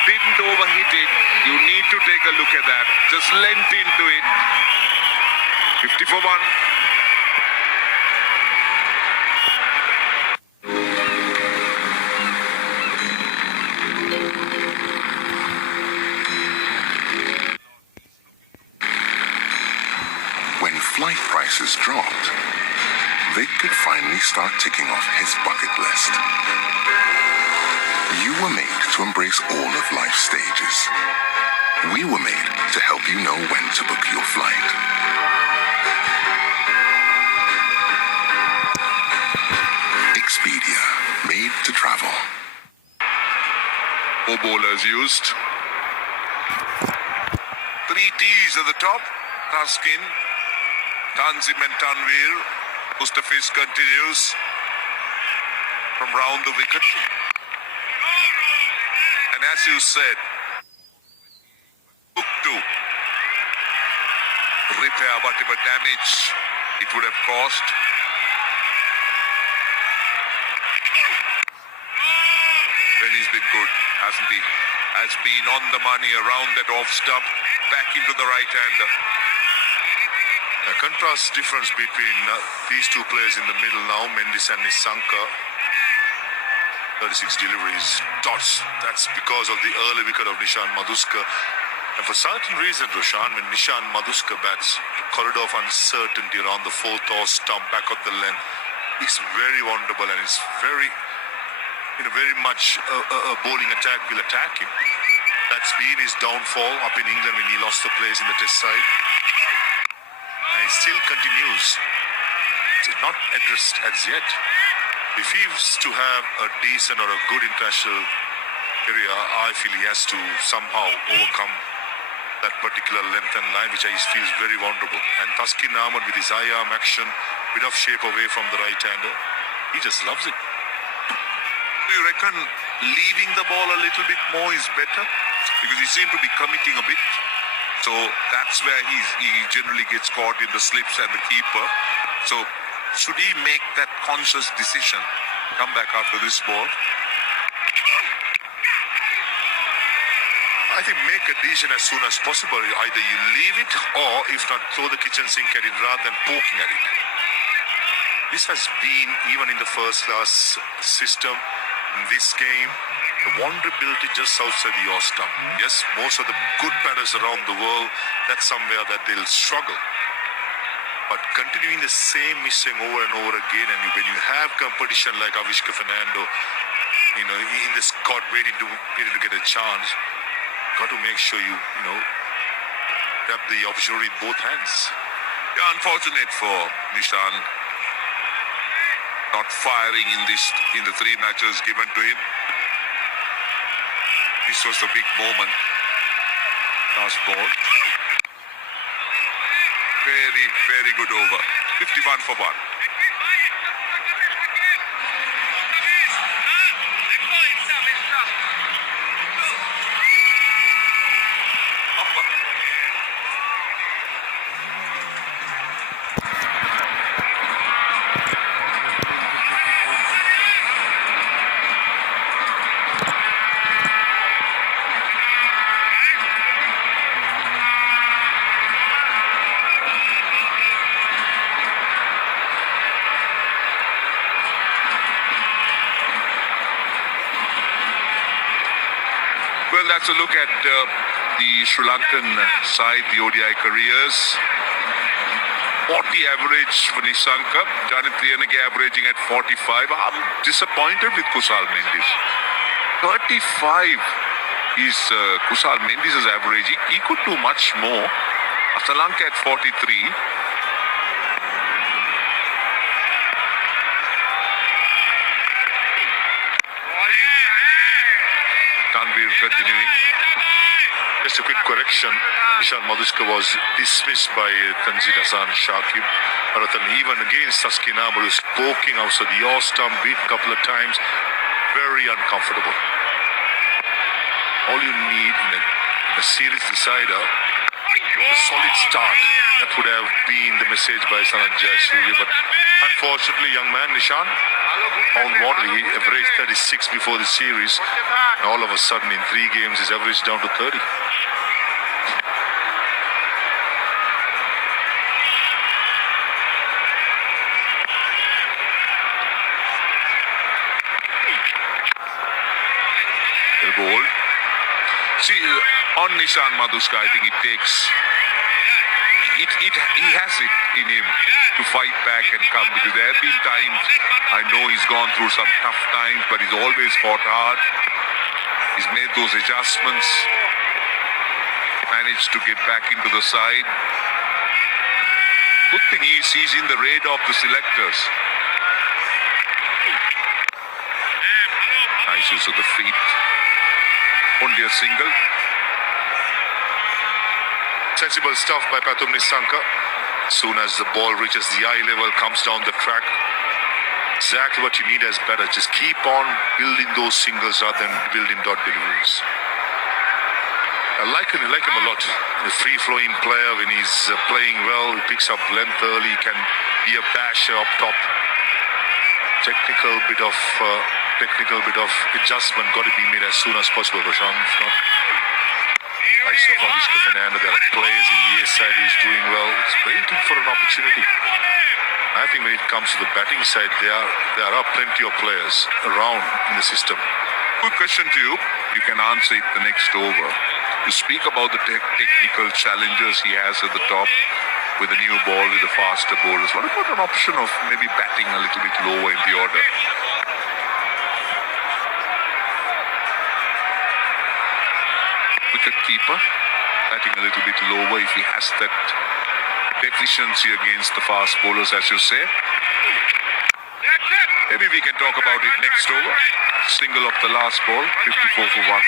Didn't overhit it. You need to take a look at that. Just lent into it. 50 for 1. When flight prices dropped, Vic could finally start ticking off his bucket list. You were made to embrace all of life's stages. We were made to help you know when to book your flight. Expedia, made Four bowlers used. Three T's at the top. Taskin, Tanzim and Tanvir. Mustafiz continues from round the wicket. And as you said, book two. Repair whatever damage it would have caused. Well, he's been good, hasn't he? Has been on the money around that off stump, back into the right-hander. A contrast difference between these two players in the middle now, Mendes and Nissanka. 36 deliveries, dots. That's because of the early wicket of Nishan Madhuska. And for certain reason, Roshan, when Nishan Madhuska bats, the corridor of uncertainty around the fourth off stump back of the length is very vulnerable, and it's very much a bowling attack will attack him. That's been his downfall up in England when he lost the place in the test side. And it still continues. It's not addressed as yet. If he was to have a decent or a good international career, I feel he has to somehow overcome that particular length and line, which I feels very vulnerable. And Taskin Ahmed with his I-arm action, bit of shape away from the right-hander, he just loves it. Do you reckon leaving the ball a little bit more is better? Because he seemed to be committing a bit. So that's where he generally gets caught in the slips and the keeper. So should he make that conscious decision? Come back after this ball. I think make a decision as soon as possible. Either you leave it, or if not, throw the kitchen sink at it rather than poking at it. This has been, even in the first class system, in this game, the vulnerability just outside the off stump. Yes, most of the good batters around the world, that's somewhere that they'll struggle. But continuing the same missing over and over again, and when you have competition like Avishka Fernando, in the squad waiting to get a chance, got to make sure you grab the opportunity with both hands. Yeah, unfortunate for Nishan not firing in the three matches given to him. This was the big moment. Last ball. Very, very good over. 51 for 1. Well, that's a look at the Sri Lankan side, the ODI careers. 40 average for Nissanka. Janit Triyanage averaging at 45. I'm disappointed with Kusal Mendes. 35 is Kusal Mendes' average. He could do much more. Sri Lanka at 43. Tanvir continuing. Just a quick correction. Nishan Madhuska was dismissed by Tanzil Hasan Shakib. But even against Taskin Ahmed, who's poking outside the off stump, beat a couple of times. Very uncomfortable. All you need in a series decider, a solid start. That would have been the message by Sanat Jayasuriya. But unfortunately, young man Nishan found water. He averaged 36 before the series. And all of a sudden, in 3 games, he's averaged down to 30. Ball. See, on Nishan Madhuska, I think it takes. He has it in him to fight back and come, because there have been times, I know he's gone through some tough times, but he's always fought hard. He's made those adjustments, managed to get back into the side. Good thing he's in the radar of the selectors. Nice use of the feet. Only a single. Sensible stuff by Pathum Nissanka. Soon as the ball reaches the eye level, comes down the track. Exactly what you need as better. Just keep on building those singles rather than building dot deliveries. I like him a lot. A free-flowing player when he's playing well, he picks up length early, can be a basher up top. Technical bit of adjustment got to be made as soon as possible, Roshan. If not, I saw Francisco Fernando. There are players in the A side who's doing well. It's waiting for an opportunity. I think when it comes to the batting side, there are plenty of players around in the system. Quick question to you. You can answer it the next over. You speak about the technical challenges he has at the top with the new ball, with the faster bowlers. What about an option of maybe batting a little bit lower in the order? Wicket keeper, batting a little bit lower if he has that deficiency against the fast bowlers, as you say. Maybe we can talk about it next over. Single of the last ball, 54 for 1.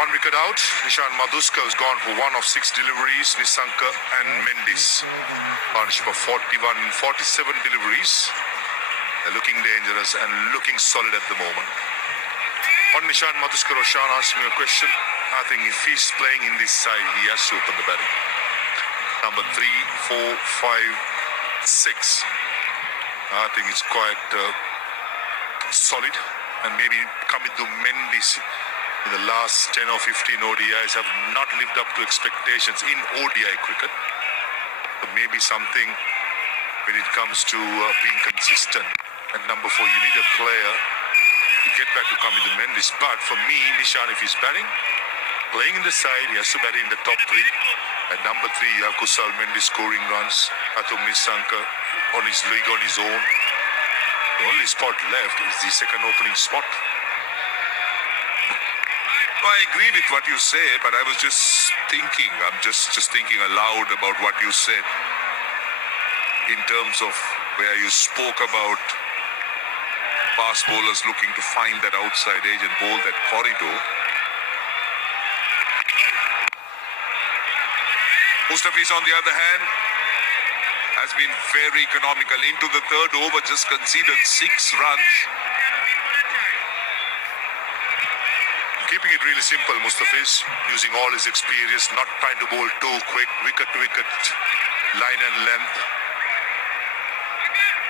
One wicket out. Nishan Madhuska has gone for 1 of 6 deliveries. Nissanka and Mendis. Partnership of 47 deliveries. They're looking dangerous and looking solid at the moment. On Nishan Madhuska, Roshan asked me a question. I think if he's playing in this side, he has to open the batting. Number 3, 4, 5, 6. I think it's quite solid. And maybe coming to Mendis in the last 10 or 15 ODIs have not lived up to expectations in ODI cricket. So maybe something when it comes to being consistent. At number 4, you need a player to get back to coming to Mendis. But for me, Nishan, if he's batting, playing in the side, he has to bat in the top 3. At number 3, you have Kusal Mendis scoring runs. Pathum Nissanka on his league on his own. The only spot left is the second opening spot. I agree with what you say, but I was just thinking, I'm just thinking aloud about what you said in terms of where you spoke about fast bowlers looking to find that outside edge and bowl that corridor. Mustafiz, on the other hand, has been very economical. Into the third over, just conceded 6 runs. Keeping it really simple, Mustafiz, using all his experience, not trying to bowl too quick, wicket to wicket, line and length.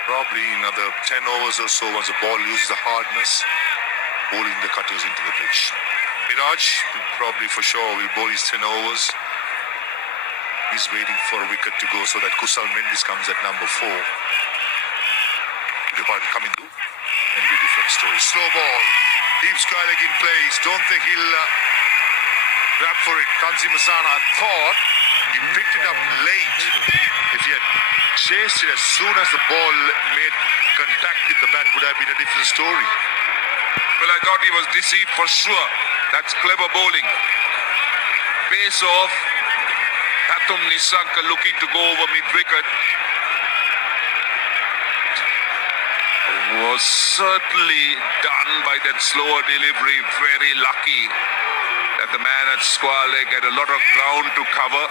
Probably another 10 overs or so once the ball loses the hardness, bowling the cutters into the pitch. Miraj, probably for sure, will bowl his 10 overs. He's waiting for a wicket to go so that Kusal Mendis comes at number 4. Depart coming to, and be different story. Slow ball. Deep sky leg in place. Don't think he'll grab for it. Tanzim Hassan, I thought he picked it up late. If he had chased it as soon as the ball made contact with the bat, would have been a different story. Well, I thought he was deceived for sure. That's clever bowling. Pace off. Pathum Nissanka looking to go over mid-wicket. Was certainly done by that slower delivery. Very lucky that the man at square leg had a lot of ground to cover.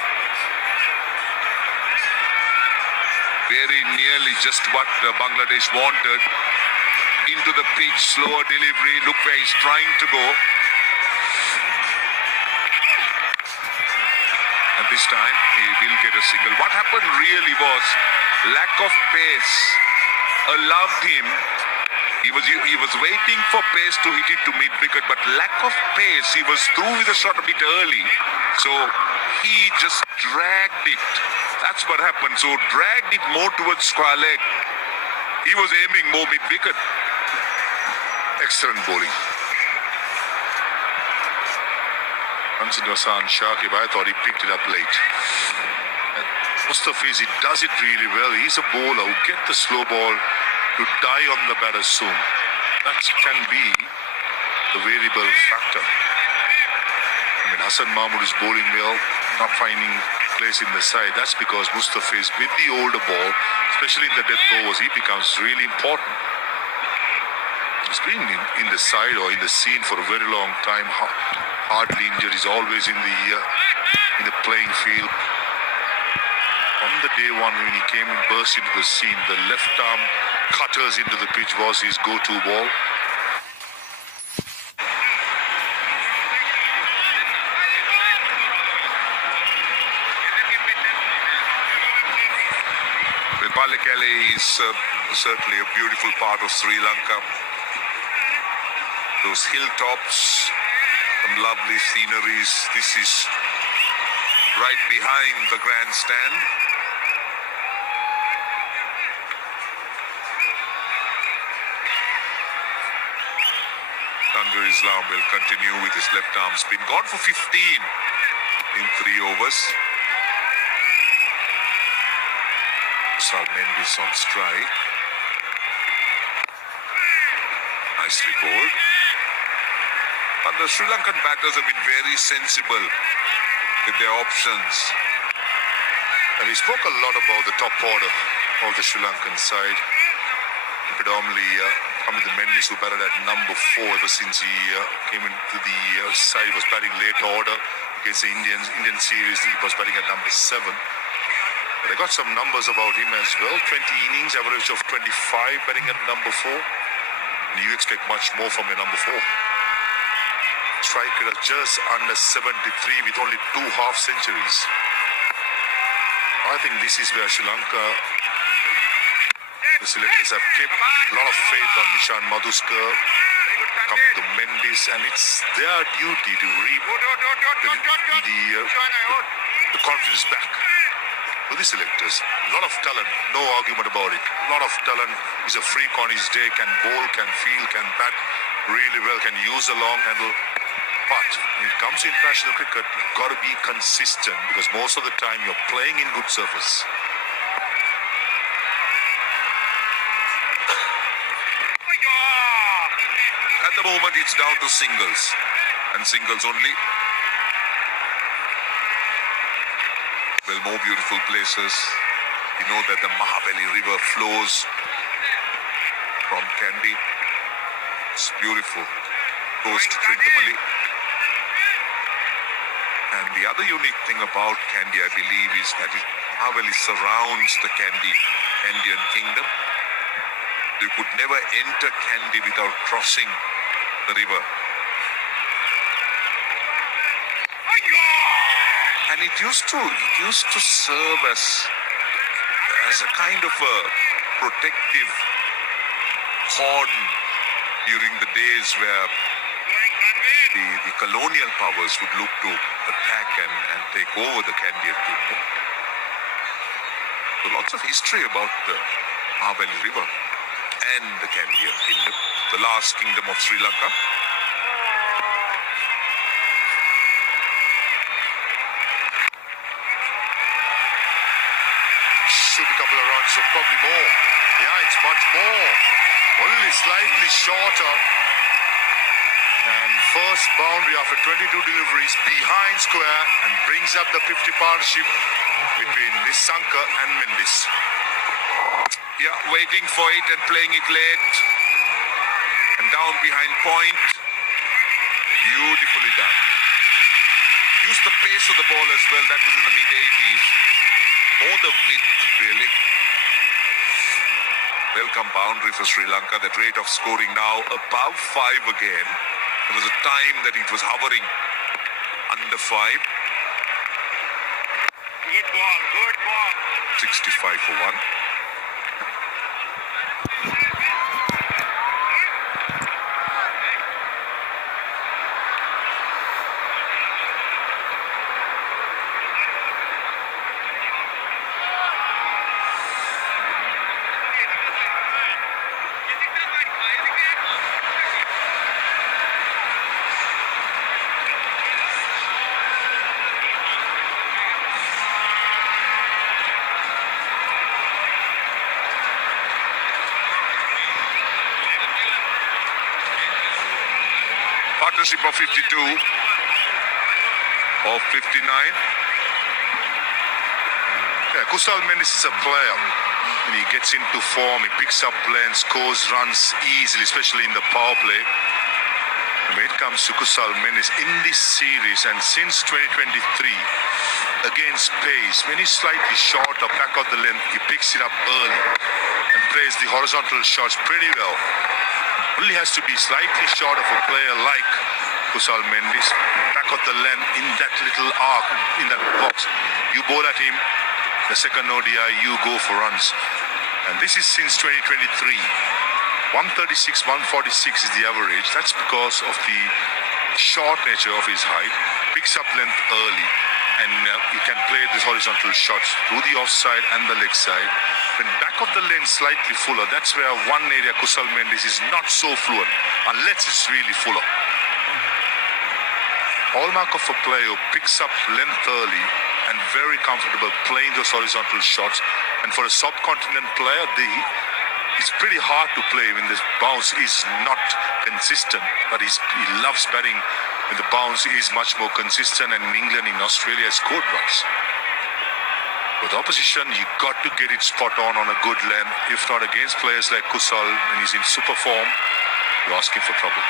Very nearly just what Bangladesh wanted. Into the pitch, slower delivery. Look where he's trying to go. And this time he will get a single. What happened really was lack of pace allowed him He was waiting for pace to hit it to mid-wicket, but lack of pace. He was through with the shot a bit early. So he just dragged it. That's what happened. So dragged it more towards square leg. He was aiming more mid-wicket. Excellent bowling. Consider Hassan Shakib, I thought he picked it up late. Mustafiz, he does it really well. He's a bowler who get the slow ball to die on the batter soon. That can be the variable factor. I mean, Hassan Mahmood is bowling well, not finding place in the side. That's because Mustafiz, with the older ball, especially in the death overs, he becomes really important. He's been in the side or in the scene for a very long time. Hardly injured. He's always in the playing field. From the day one when he came and burst into the scene, the left arm cutters into the pitch was his go-to ball. Well, Pallekele is certainly a beautiful part of Sri Lanka. Those hilltops, some lovely sceneries. This is right behind the grandstand. Tanvir Islam will continue with his left arm spin. Gone for 15 in 3 overs. Sal Mendes on strike. Nicely bowled. But the Sri Lankan batters have been very sensible with their options. And we spoke a lot about the top order of the Sri Lankan side. Predominantly Hamid Mendes, who batted at number 4 ever since he came into the side, was batting late order against the Indian series. He was batting at number 7. But I got some numbers about him as well. 20 innings, average of 25, batting at number 4. And you expect much more from your number 4. Striker just under 73 with only 2 half centuries. I think this is where Sri Lanka, the selectors have kept a lot of faith on Nishan Madhuskar, coming to Mendes, and it's their duty to reap the confidence back to the selectors. A lot of talent, no argument about it. A lot of talent. He's a freak on his day, can bowl, can field, can bat really well, can use a long handle. But when it comes to international cricket, you've got to be consistent because most of the time you're playing in good surface. At the moment, it's down to singles and singles only. Well, more beautiful places. You know that the Mahabali River flows from Kandy. It's beautiful. Goes to Trincomalee. And the other unique thing about Kandy, I believe, is that Mahabali surrounds the Kandian kingdom. You could never enter Kandy without crossing the river. And it used to serve as a kind of a protective cordon during the days where the colonial powers would look to attack and take over the Kandian kingdom. So lots of history about the Mahabali River and the Kandian kingdom, the last kingdom of Sri Lanka. Should be a couple of runs, so probably more. Yeah, it's much more. Only slightly shorter. And first boundary after 22 deliveries behind square and brings up the 50 partnership between Nissanka and Mendes. Yeah, waiting for it and playing it late. And down behind point. Beautifully done. Used the pace of the ball as well. That was in the mid-80s. More the width, really. Welcome boundary for Sri Lanka. That rate of scoring now above 5 again. There was a time that it was hovering under 5. Good ball. 65 for 1. partnership of 52 or 59. Yeah, Kusal Mendes is a player. When he gets into form, he picks up play and scores runs easily, especially in the power play. And when it comes to Kusal Mendes in this series and since 2023, against pace, when he's slightly short or back of the length, he picks it up early and plays the horizontal shots pretty well. Only has to be slightly short of a player like Kusal Mendes, back of the length in that little arc, in that box. You bowl at him, the second ODI, you go for runs. And this is since 2023. 136, 146 is the average. That's because of the short nature of his height. Picks up length early, and he can play these horizontal shots through the offside and the leg side. When back of the lane slightly fuller, that's where one area Kusal Mendes is not so fluent, unless it's really fuller. Hallmark of a player who picks up length early and very comfortable playing those horizontal shots. And for a subcontinent player, it's pretty hard to play when the bounce is not consistent. But he loves batting when the bounce is much more consistent. And in England, in Australia, has scored runs. With opposition, you got to get it spot on a good length. If not against players like Kusal, when he's in super form, you're asking for trouble.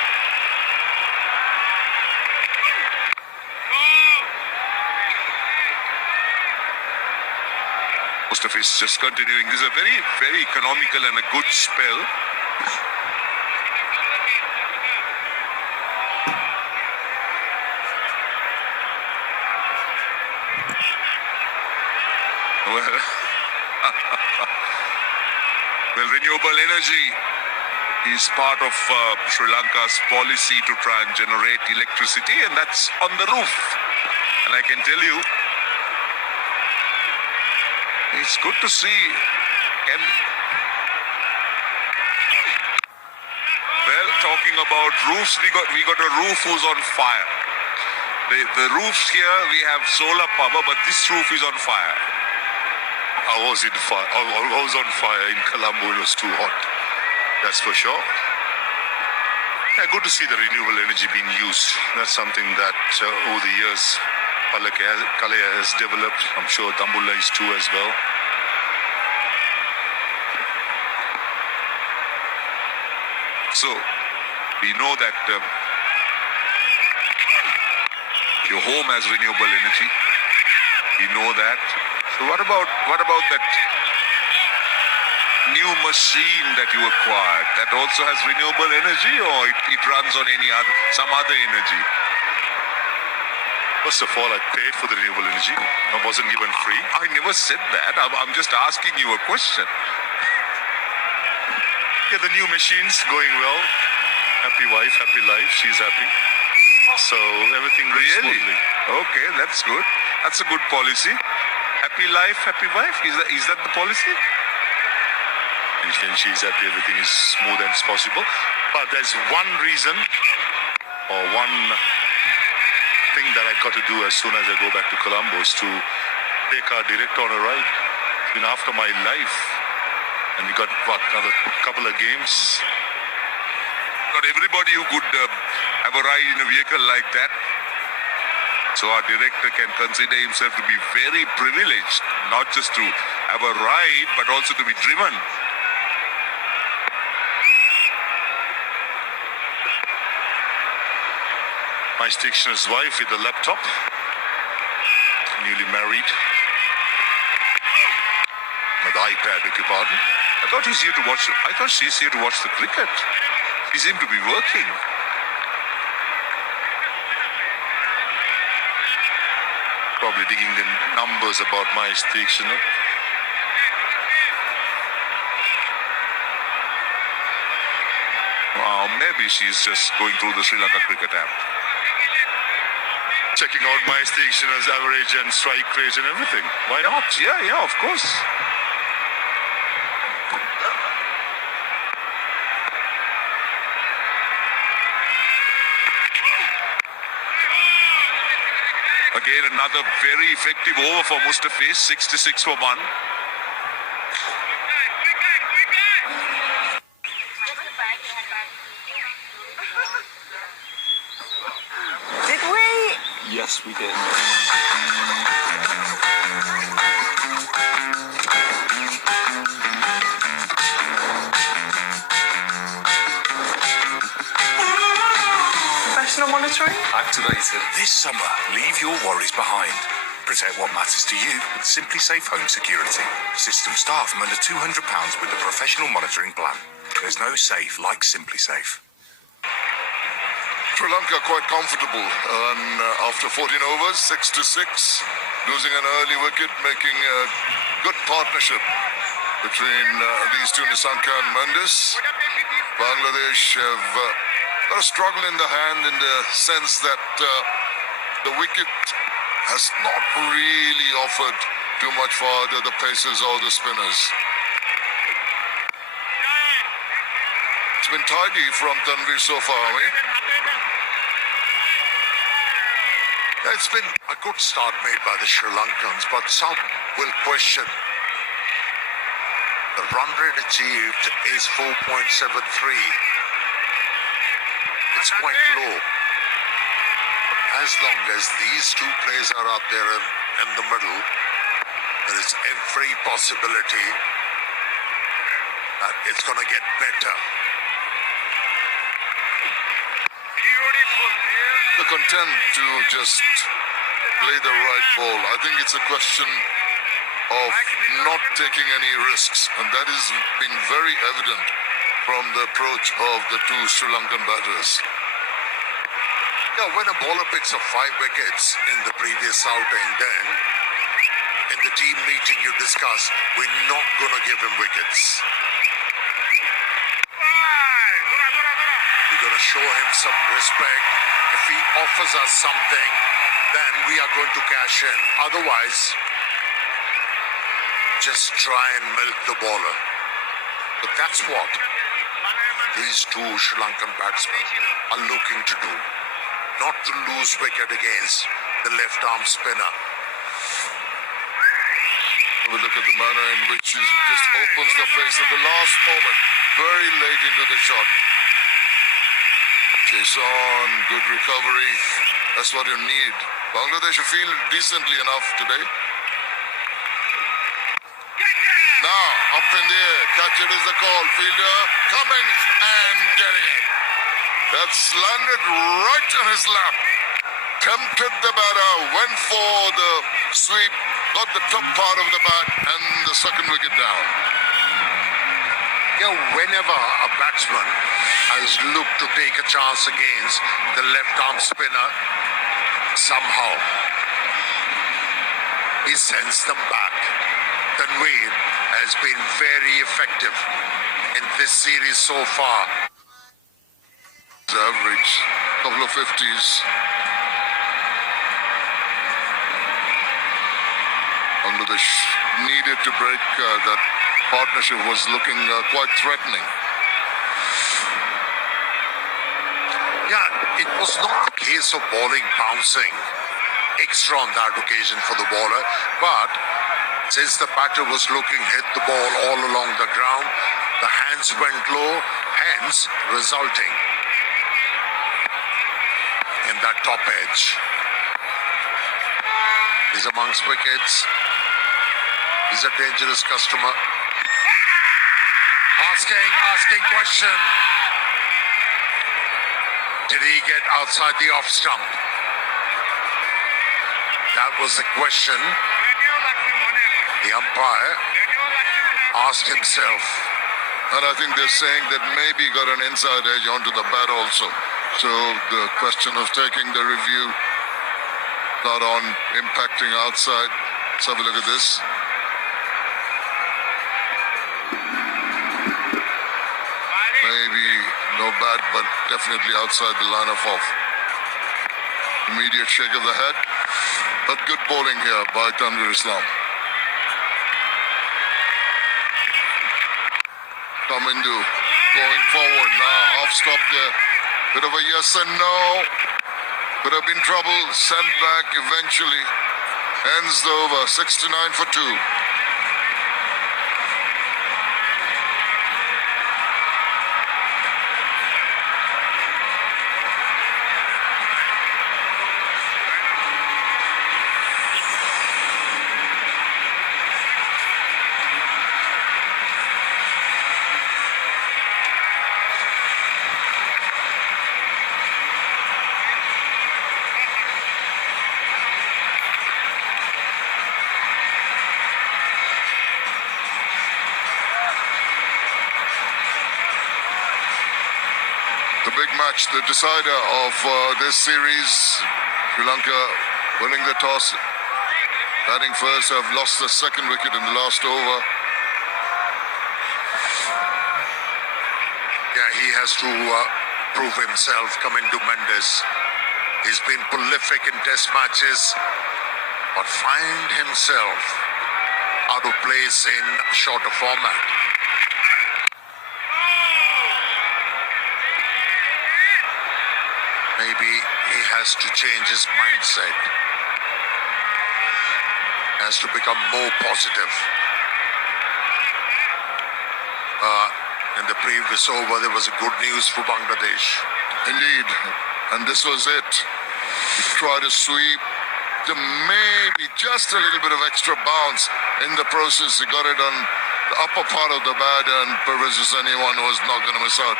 Mustafiz just continuing. This is a very, very economical and a good spell. Well, renewable energy is part of Sri Lanka's policy to try and generate electricity, and that's on the roof. And I can tell you, it's good to see. Well, talking about roofs, we got a roof who's on fire. The roofs here, we have solar power, but this roof is on fire. I was on fire in Colombo. It was too hot. That's for sure. Yeah, good to see the renewable energy being used. That's something that over the years Kalea has developed. I'm sure Dambulla is too as well. So, we know that your home has renewable energy. We know that. So what about that new machine that you acquired? That also has renewable energy, or it runs on some other energy? First of all, I paid for the renewable energy. I wasn't given free. I never said that. I'm just asking you a question. Yeah, the new machine's going well. Happy wife, happy life. She's happy. So everything goes smoothly. Okay, that's good. That's a good policy. Happy life, happy wife. Is that the policy? And she's happy. Everything is smooth and as possible. But there's one reason or one thing that I got to do as soon as I go back to Colombo is to take our director on a ride. It's been after my life. And we got, another couple of games. Not everybody who could have a ride in a vehicle like that. So our director can consider himself to be very privileged, not just to have a ride, but also to be driven. My stationer's wife with the laptop, newly married. With the iPad, beg your pardon. I thought she's here to watch the cricket. She seemed to be working. Probably digging the numbers about my stationer. Maybe she's just going through the Sri Lanka cricket app. Checking out my stationer's average and strike rate and everything. Why not? Yeah, of course. Again, another very effective over for Mustafiz, 66 for 1. last weekend. Professional monitoring? Activated. This summer, leave your worries behind. Protect what matters to you with Simply Safe Home Security. System start from under £200 with the professional monitoring plan. There's no safe like Simply Safe. Sri Lanka quite comfortable, and after 14 overs, 6-6, losing an early wicket, making a good partnership between these two, Nissanka and Mendes. Bangladesh have got a struggle in the hand in the sense that the wicket has not really offered too much for either the pacers or the spinners. It's been tidy from Tanvir so far, It's been a good start made by the Sri Lankans, but some will question. The run rate achieved is 4.73. It's quite low. As long as these two players are out there in the middle, there is every possibility that it's going to get better. The content to just play the right ball. I think it's a question of not taking any risks, and that has been very evident from the approach of the two Sri Lankan batters. Yeah, when a bowler picks up 5 wickets in the previous outing, then in the team meeting you discuss, we're not going to give him wickets. We're going to show him some respect. If he offers us something, then we are going to cash in. Otherwise, just try and milk the bowler. But that's what these two Sri Lankan batsmen are looking to do. Not to lose wicket against the left-arm spinner. We look at the manner in which he just opens the face at the last moment, very late into the shot. Chase on, good recovery. That's what you need. Bangladesh feel decently enough today. Now, up in the air, catch it is the call. Fielder coming and getting it. That's landed right on his lap. Tempted the batter, went for the sweep, got the top part of the bat and the second wicket down. Yeah, whenever a batsman has looked to take a chance against the left-arm spinner, somehow he sends them back. Tanvir has been very effective in this series so far. Average, couple of 50s. Bangladesh needed to break that partnership, was looking quite threatening. Yeah, it was not a case of bowling bouncing extra on that occasion for the bowler, but since the batter was looking, hit the ball all along the ground, the hands went low, hence resulting in that top edge. He's amongst wickets. He's a dangerous customer. Asking question. Did he get outside the off stump? That was the question the umpire asked himself. And I think they're saying that maybe he got an inside edge onto the bat also. So the question of taking the review, not on impacting outside. Let's have a look at this. Maybe no bat, but definitely outside the line of off. Immediate shake of the head. But good bowling here by Tanvir Islam. Kamindu going forward now, off stop there. Bit of a yes and no. Could have been trouble. Sent back eventually. Ends the over. 69 for 2. the big match, the decider of this series. Sri Lanka winning the toss, batting first, have lost the second wicket in the last over. Yeah, he has to prove himself coming to Mendes. He's been prolific in test matches, but find himself out of place in shorter format. Maybe he has to change his mindset. Has to become more positive. In the previous over, there was a good news for Bangladesh. Indeed, and this was it. He tried to sweep, to maybe just a little bit of extra bounce in the process. He got it on the upper part of the bat, and Pervez Hossain was not going to miss out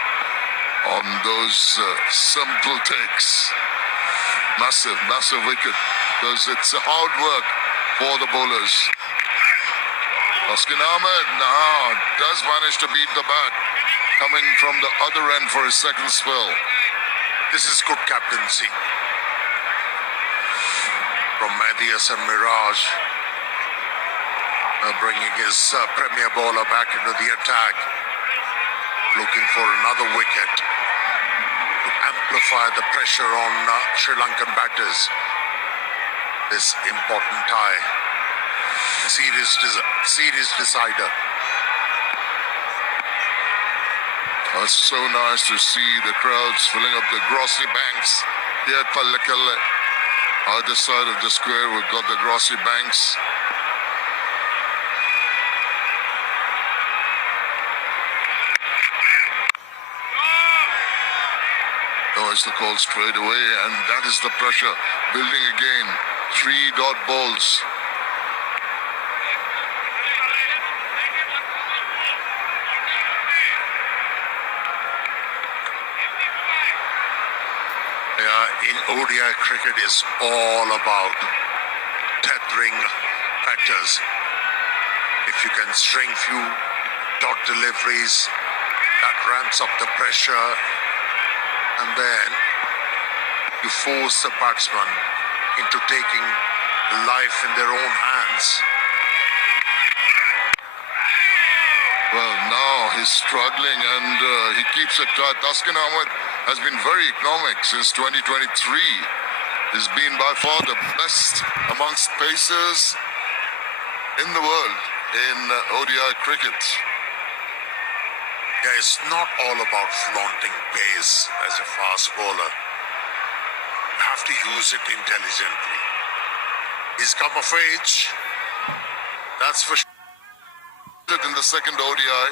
on those simple takes. Massive wicket, because it's hard work for the bowlers. Taskin Ahmed now does manage to beat the bat, coming from the other end for his second spell. This is good captaincy from Mehdi Hasan Miraj, bringing his premier bowler back into the attack, looking for another wicket to amplify the pressure on Sri Lankan batters. This important tie, series decider. It's so nice to see the crowds filling up the Grossi banks here at Pallekele. Either side of the square, we've got the Grossi banks. Oh, it's the call straight away, and that is the pressure building again. 3 dot balls. In ODI cricket is all about tethering factors. If you can string few dot deliveries, that ramps up the pressure, and then you force the batsman into taking life in their own hands. Well, now he's struggling, and he keeps it tight. Taskin Ahmed has been very economic since 2023. He's been by far the best amongst pacers in the world in ODI cricket. Yeah, it's not all about flaunting pace as a fast bowler. You have to use it intelligently. He's come of age, that's for sure. In the second ODI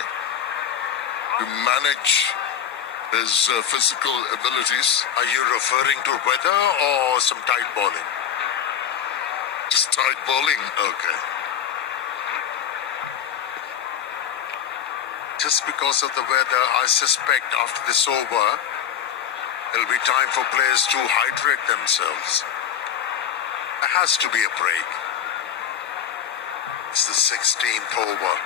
to manage his physical abilities. Are you referring to weather or some tight bowling? Just tight bowling. Okay. Just because of the weather, I suspect after this over, there'll be time for players to hydrate themselves. There has to be a break. It's the 16th over.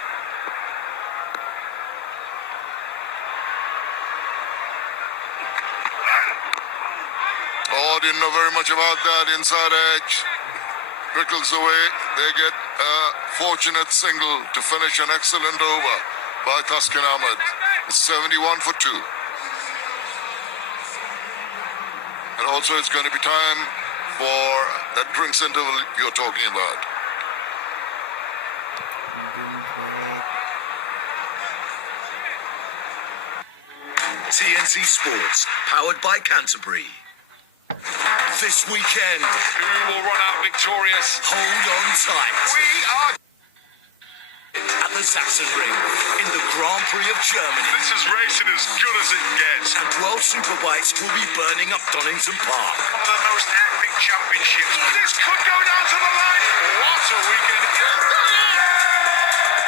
Oh, didn't know very much about that. Inside edge. Trickles away. They get a fortunate single to finish an excellent over by Taskin Ahmed. It's 71 for 2. And also it's going to be time for that drinks interval you're talking about. TNT Sports, powered by Canterbury. This weekend, Who will run out victorious? hold on tight. We are. At the Sachsenring, in the Grand Prix of Germany. This is racing as good as it gets. And World Superbikes will be burning up Donington Park. One of the most epic championships. This could go down to the line. What a weekend.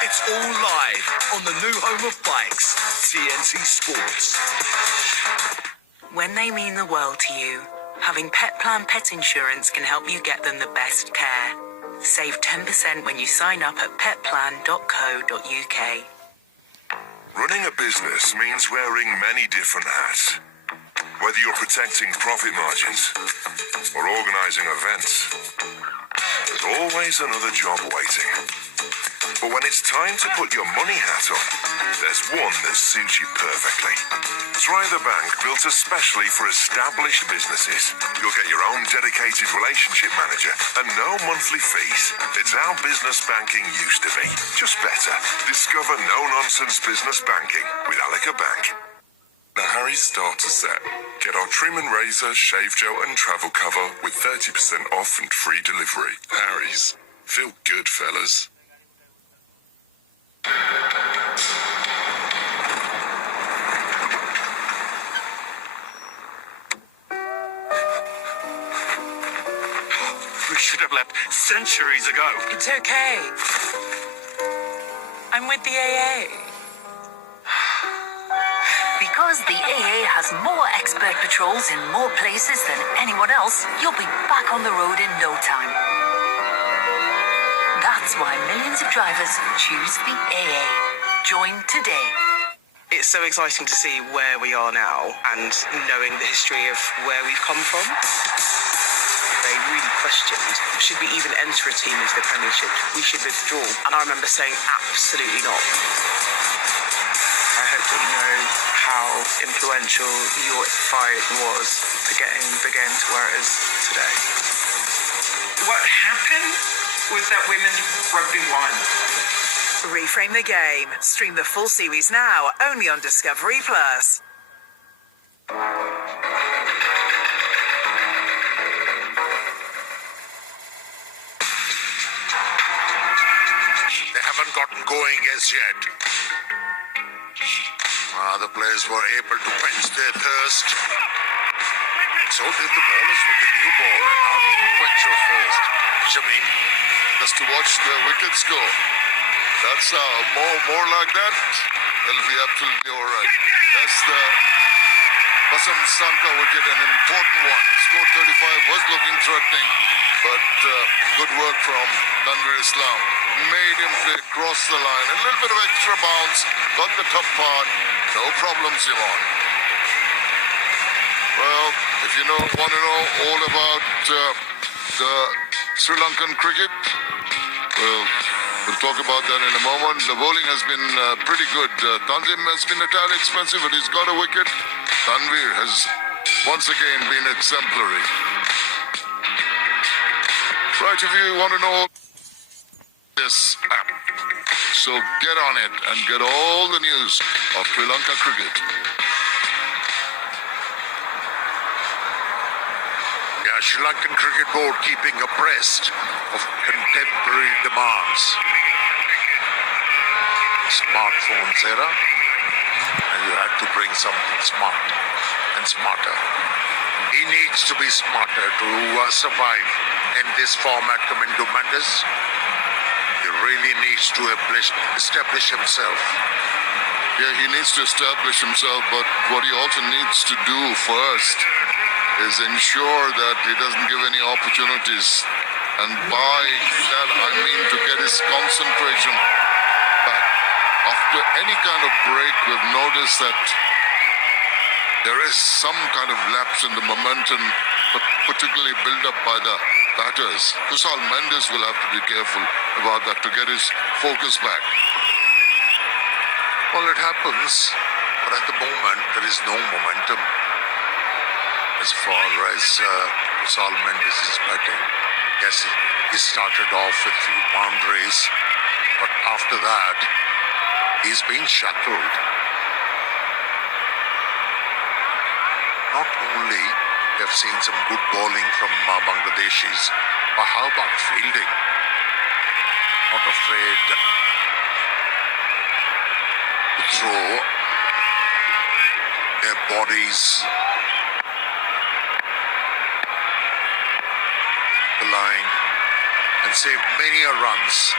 It's all live on the new home of bikes, TNT Sports. When they mean the world to you, having Pet Plan Pet Insurance can help you get them the best care. Save 10% when you sign up at petplan.co.uk. Running a business means wearing many different hats. Whether you're protecting profit margins or organising events, there's always another job waiting. But when it's time to put your money hat on, there's one that suits you perfectly. Try the bank built especially for established businesses. You'll get your own dedicated relationship manager and no monthly fees. It's how business banking used to be, just better. Discover no-nonsense business banking with Alika Bank. The Harry's starter set. Get our trim and razor, shave gel and travel cover with 30% off and free delivery. Harry's. Feel good, fellas. We should have left centuries ago. It's okay. I'm with the AA. Because the AA has more expert patrols in more places than anyone else, you'll be back on the road in no time. That's why millions of drivers choose the AA. Join today. It's so exciting to see where we are now and knowing the history of where we've come from. They really questioned, should we even enter a team into the Premiership? We should withdraw. And I remember saying, absolutely not. I hope that you know how influential your fight was to getting the game to where it is today. What happened was that women's rugby won. Reframe the game. Stream the full series now, only on Discovery Plus. They haven't gotten going as yet. The players were able to quench their thirst. So did the bowlers with the new ball. And how did you quench your thirst, Shamin? Just to watch the wickets go. That's more like that. They'll be absolutely all right. That's the Basam Sanka wicket, an important one. Score 35 was looking threatening, but good work from Tanvir Islam. Made him play across the line. A little bit of extra bounce. Got the top part. No problems, Yvonne. Well, if you want to know all about the Sri Lankan cricket, well, we'll talk about that in a moment. The bowling has been pretty good. Tanzim has been a tad expensive, but he's got a wicket. Tanvir has once again been exemplary. Right, if you want to know this app, so get on it and get all the news of Sri Lanka cricket. Yeah, Sri Lankan Cricket Board keeping abreast of contemporary demands. Smartphones era, and you had to bring something smart and smarter. He needs to be smarter to survive in this format coming to Mendes. He really needs to establish himself. Yeah, he needs to establish himself, but what he also needs to do first is ensure that he doesn't give any opportunities. And by that, I mean to get his concentration back. After any kind of break, we've noticed that there is some kind of lapse in the momentum, but particularly built up by the batters. Kusal Mendes will have to be careful about that to get his focus back. Well, it happens, but at the moment, there is no momentum as far as Kusal Mendes is batting. Yes, he started off with few boundaries, but after that, he's been shuttled. Not only we have seen some good bowling from Bangladeshis, but how about fielding? Not afraid to throw their bodies the line and save many a runs.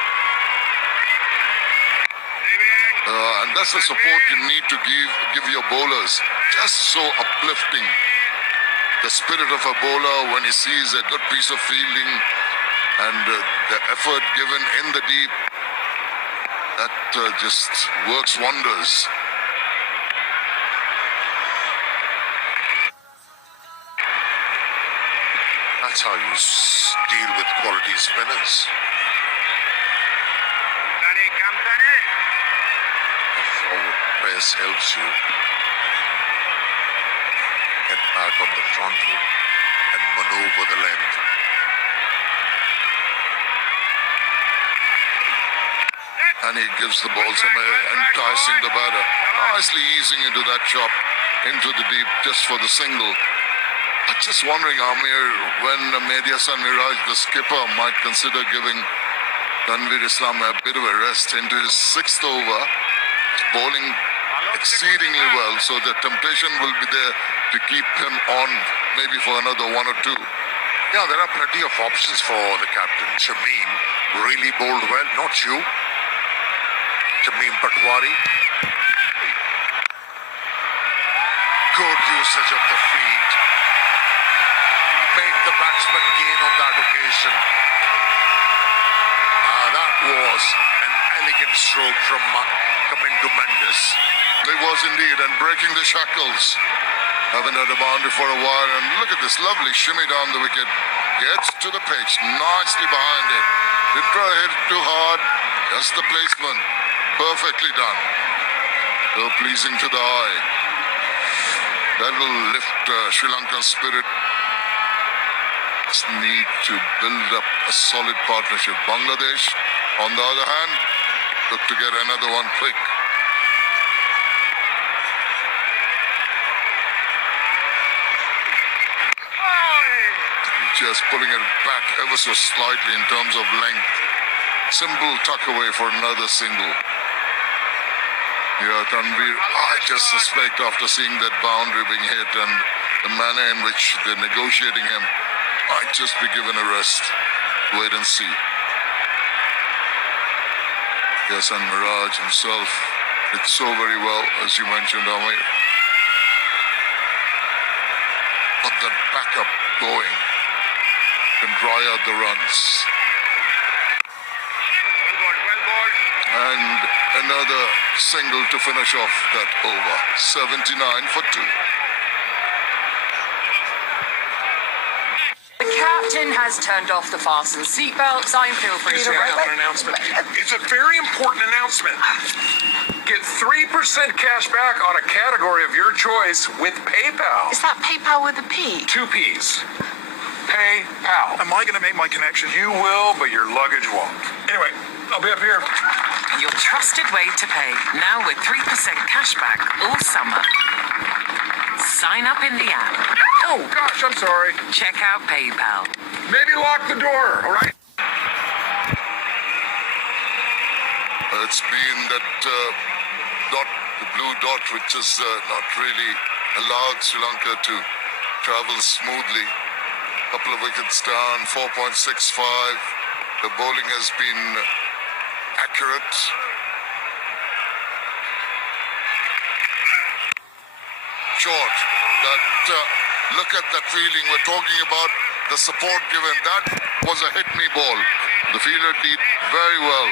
And that's the support you need to give your bowlers. Just so uplifting. The spirit of a bowler when he sees a good piece of fielding and the effort given in the deep, that just works wonders. That's how you deal with quality spinners. Forward press helps you get back on the front foot and maneuver the length. And he gives the ball some enticing the batter. Nicely easing into that chop, into the deep, just for the single. I'm just wondering, Amir, when Mehdi Hasan Miraj, the skipper, might consider giving Tanveer Islam a bit of a rest into his sixth over. Bowling exceedingly well, so the temptation will be there to keep him on maybe for another one or two. Yeah, there are plenty of options for the captain. Shamim really bowled well, not you. Shamim Patwari. Good usage of the feet. Made the batsman gain on that occasion. That was an elegant stroke from Kamindu Mendes. It was indeed, and breaking the shackles. Haven't had a boundary for a while, and look at this lovely shimmy down the wicket. Gets to the pitch, nicely behind it. Didn't try to hit it too hard, just the placement. Perfectly done. So pleasing to the eye. That will lift Sri Lanka's spirit. Just need to build up a solid partnership. Bangladesh, on the other hand, look to get another one quick. Just pulling it back ever so slightly in terms of length. Simple tuck away for another single. Yeah, Tanveer, I just suspect after seeing that boundary being hit and the manner in which they're negotiating him, might just be given a rest. Wait and see. Yes, and Miraj himself did so very well, as you mentioned, Amir. But the backup going can dry out the runs. And another single to finish off that over. 79 for 2. The captain has turned off the fasten seatbelts. I'm feel free to An announcement. It's a very important announcement. Get 3% cash back on a category of your choice with PayPal. Is that PayPal with a P? 2 P's. PayPal. Am I going to make my connection? You will, but your luggage won't. Anyway, I'll be up here. Your trusted way to pay, now with 3% cashback all summer. Sign up in the app. Oh, gosh, I'm sorry. Check out PayPal. Maybe lock the door, all right? It's been that dot, the blue dot, which has not really allowed Sri Lanka to travel smoothly. Couple of wickets down, 4.65. The bowling has been accurate. Short. Look at that fielding. We're talking about the support given. That was a hit me ball. The fielder did very well.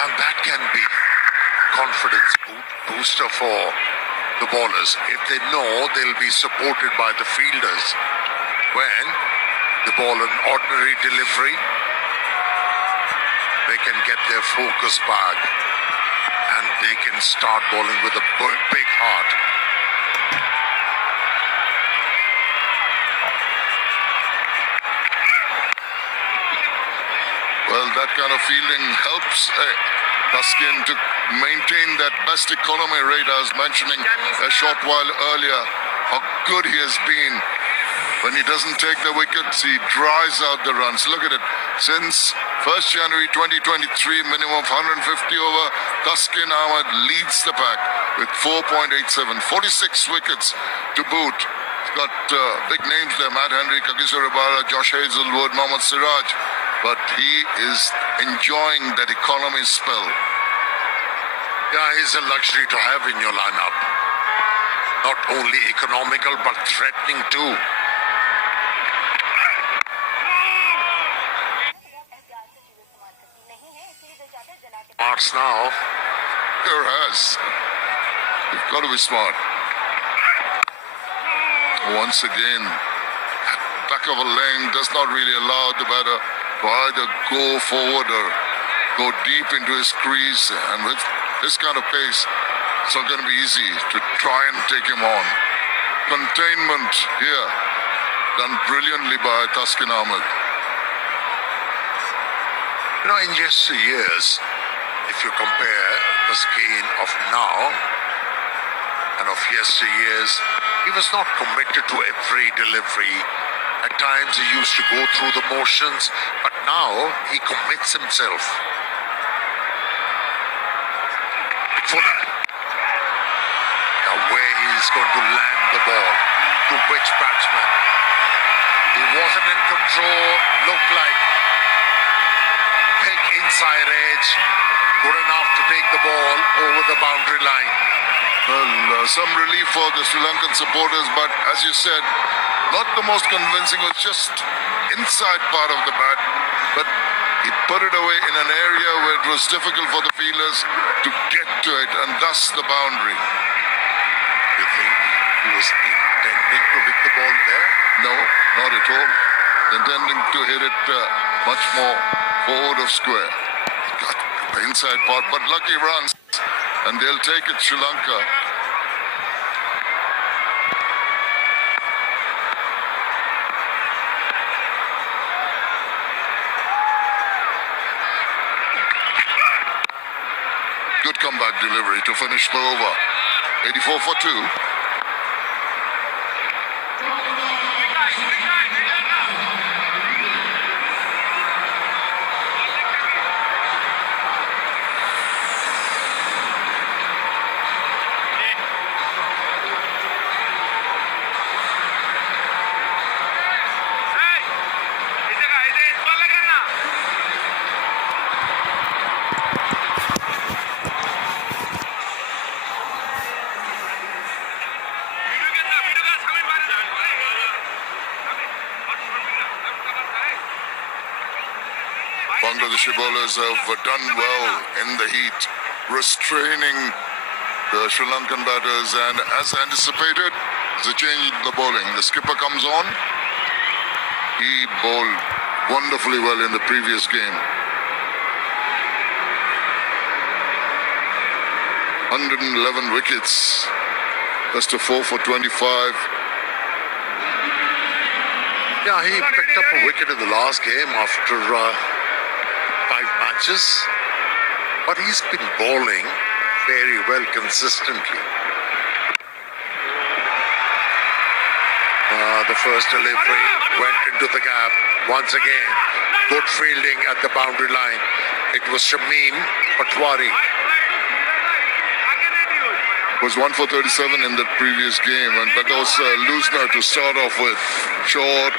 And that can be confidence booster for the bowlers. If they know they'll be supported by the fielders when they bowl an ordinary delivery, they can get their focus back and they can start bowling with a big heart. Well, that kind of fielding helps Taskin to maintain that best economy rate I was mentioning a short while earlier. How good he has been. When he doesn't take the wickets, he dries out the runs. Look at it. Since 1st January 2023, minimum of 150 over, Taskin Ahmed leads the pack with 4.87, 46 wickets to boot. He's got big names there, Matt Henry, Kagiso Rabara, Josh Hazelwood, Mohammad Siraj. But he is enjoying that economy spell. Yeah, he's a luxury to have in your lineup. Not only economical, but threatening too. Smarts now. Sure has. You've got to be smart. Once again, back of a length does not really allow the batter to either go forward or go deep into his crease. And with this kind of pace, it's not going to be easy to try and take him on. Containment here, done brilliantly by Taskin Ahmed. You know, in years, if you compare Taskin of now and of yesteryears, he was not committed to every delivery. At times he used to go through the motions, but now he commits himself. Fully. Now where he's going to land the ball, to which batsman. He wasn't in control, looked like thick inside edge, good enough to take the ball over the boundary line. Well, some relief for the Sri Lankan supporters, but as you said, not the most convincing. It was just inside part of the bat, but he put it away in an area where it was difficult for the fielders to get to it, and thus the boundary. You think he was intending to hit the ball there? No, not at all. Intending to hit it much more forward of square. Got the inside part, but lucky runs, and they'll take it, Sri Lanka. Good comeback delivery to finish the over. 84 for 2. Bangladeshi bowlers have done well in the heat, restraining the Sri Lankan batters, and as anticipated, there's a change in the bowling. The skipper comes on. He bowled wonderfully well in the previous game. 111 wickets, just a 4 for 25. Yeah, he picked up a wicket in the last game after 5 matches, but he's been bowling very well consistently. The first delivery went into the gap once again. Good fielding at the boundary line. It was Shamim Patwari. Was 1 for 37 in the previous game, but that was Lusner to start off with. Short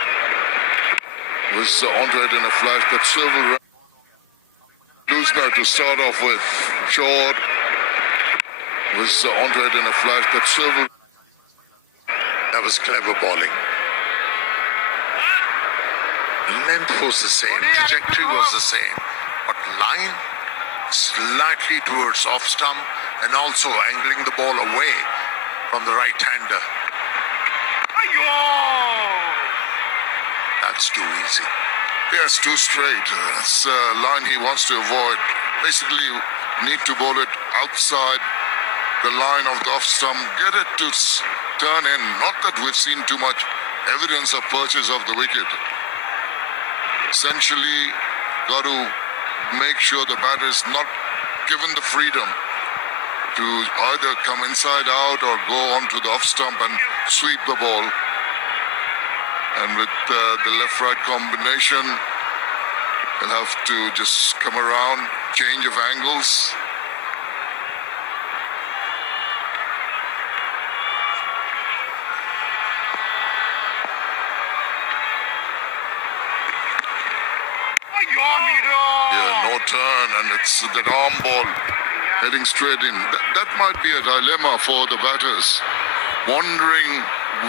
was onto it in a flash, but Silver. Lusner to start off with. Short was onto it in a flash, but Silver. That was clever bowling. Length was the same, trajectory was the same, but line slightly towards off stump and also angling the ball away from the right-hander. That's too easy. Yes, too straight. That's a line he wants to avoid. Basically, you need to bowl it outside the line of the off stump, get it to turn in. Not that we've seen too much evidence of purchase of the wicket. Essentially, got to make sure the batter is not given the freedom to either come inside out or go onto the off stump and sweep the ball. And with the left-right combination, they'll have to just come around, change of angles. Yeah, no turn, and it's that arm ball heading straight in. That might be a dilemma for the batters, wondering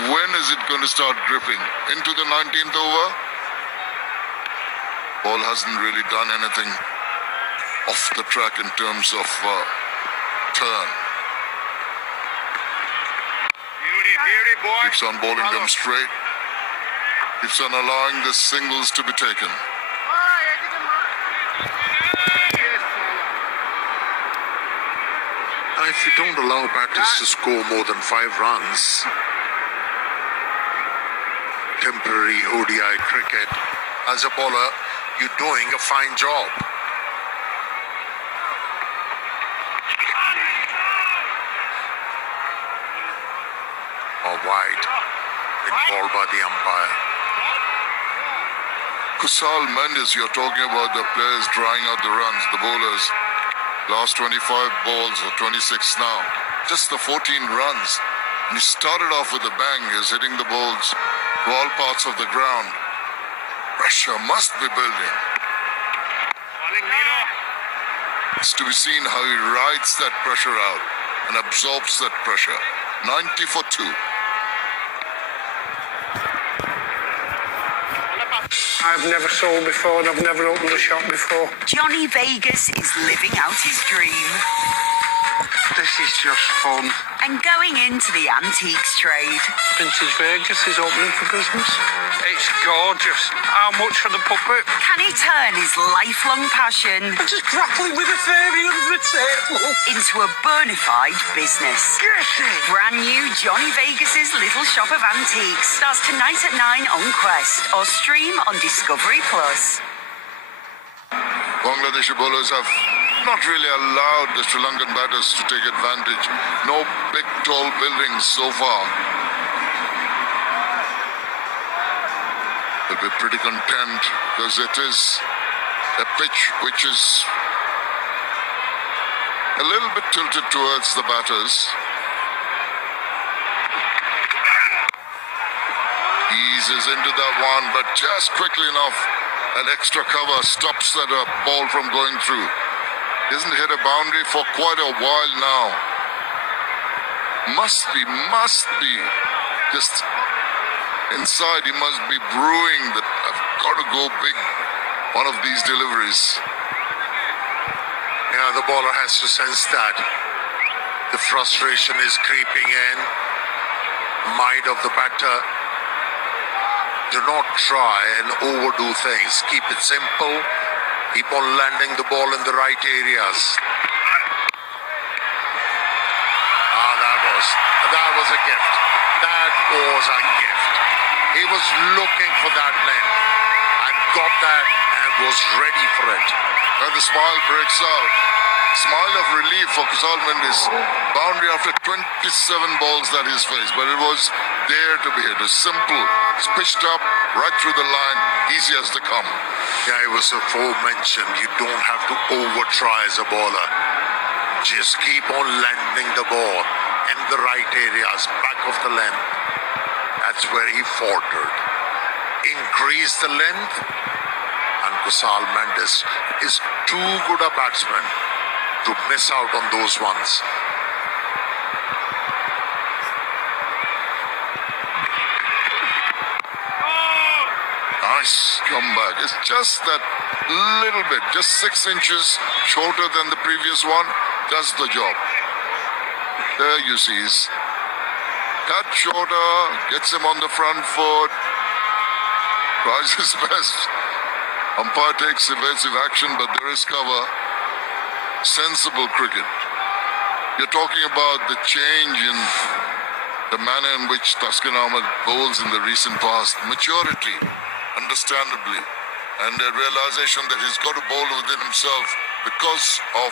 when is it going to start gripping. Into the 19th over, ball hasn't really done anything off the track in terms of turn. Keeps on bowling them straight. Keeps on allowing the singles to be taken. If you don't allow batters to score more than 5 runs, temporary ODI cricket, as a bowler, you're doing a fine job. Or wide, involved by the umpire. Kusal Mendes, you're talking about the players drawing out the runs, the bowlers. Last 25 balls, or 26 now. Just the 14 runs. And he started off with a bang. He's hitting the balls to all parts of the ground. Pressure must be building. It's to be seen how he rides that pressure out and absorbs that pressure. 90 for 2. I've never sold before and I've never opened a shop before. Johnny Vegas is living out his dream This is just fun. and going into the antiques trade. Vintage Vegas is opening for business. It's gorgeous. How much for the puppet? Can he turn his lifelong passion I'm just grappling with a theory under the table. into a bona fide business? Get it! Brand new Johnny Vegas's Little Shop of Antiques starts tonight at 9 on Quest or stream on Discovery Plus. Bangladeshi bowlers have not really allowed the Sri Lankan batters to take advantage. No big tall buildings so far. They'll be pretty content because it is a pitch which is a little bit tilted towards the batters. Eases into that one, but just quickly enough, an extra cover stops that ball from going through. Hasn't hit a boundary for quite a while now. Must be just inside. He must be brewing that I've got to go big one of these deliveries. Yeah, the bowler has to sense that. The frustration is creeping in. Mind of the batter. Do not try and overdo things. Keep it simple. Keep on landing the ball in the right areas. That was a gift. That was a gift. He was looking for that length and got that and was ready for it. And the smile breaks out. Smile of relief for Kusal Mendes. Boundary after 27 balls that he's faced, but it was there to be hit. It was simple. It's pitched up right through the line, easy as to come. Yeah, it was aforementioned. You don't have to over-try as a bowler. Just keep on landing the ball in the right areas, back of the length. That's where he faltered. Increase the length, and Kusal Mendes is too good a batsman to miss out on those ones. Nice comeback. It's just that little bit, just 6 inches shorter than the previous one, does the job. There you see, he's cut shorter, gets him on the front foot, tries his best. Umpire takes evasive action, but there is cover. Sensible cricket. You're talking about the change in the manner in which Taskin Ahmed bowls in the recent past. Maturity, understandably, and a realization that he's got to bowl within himself because of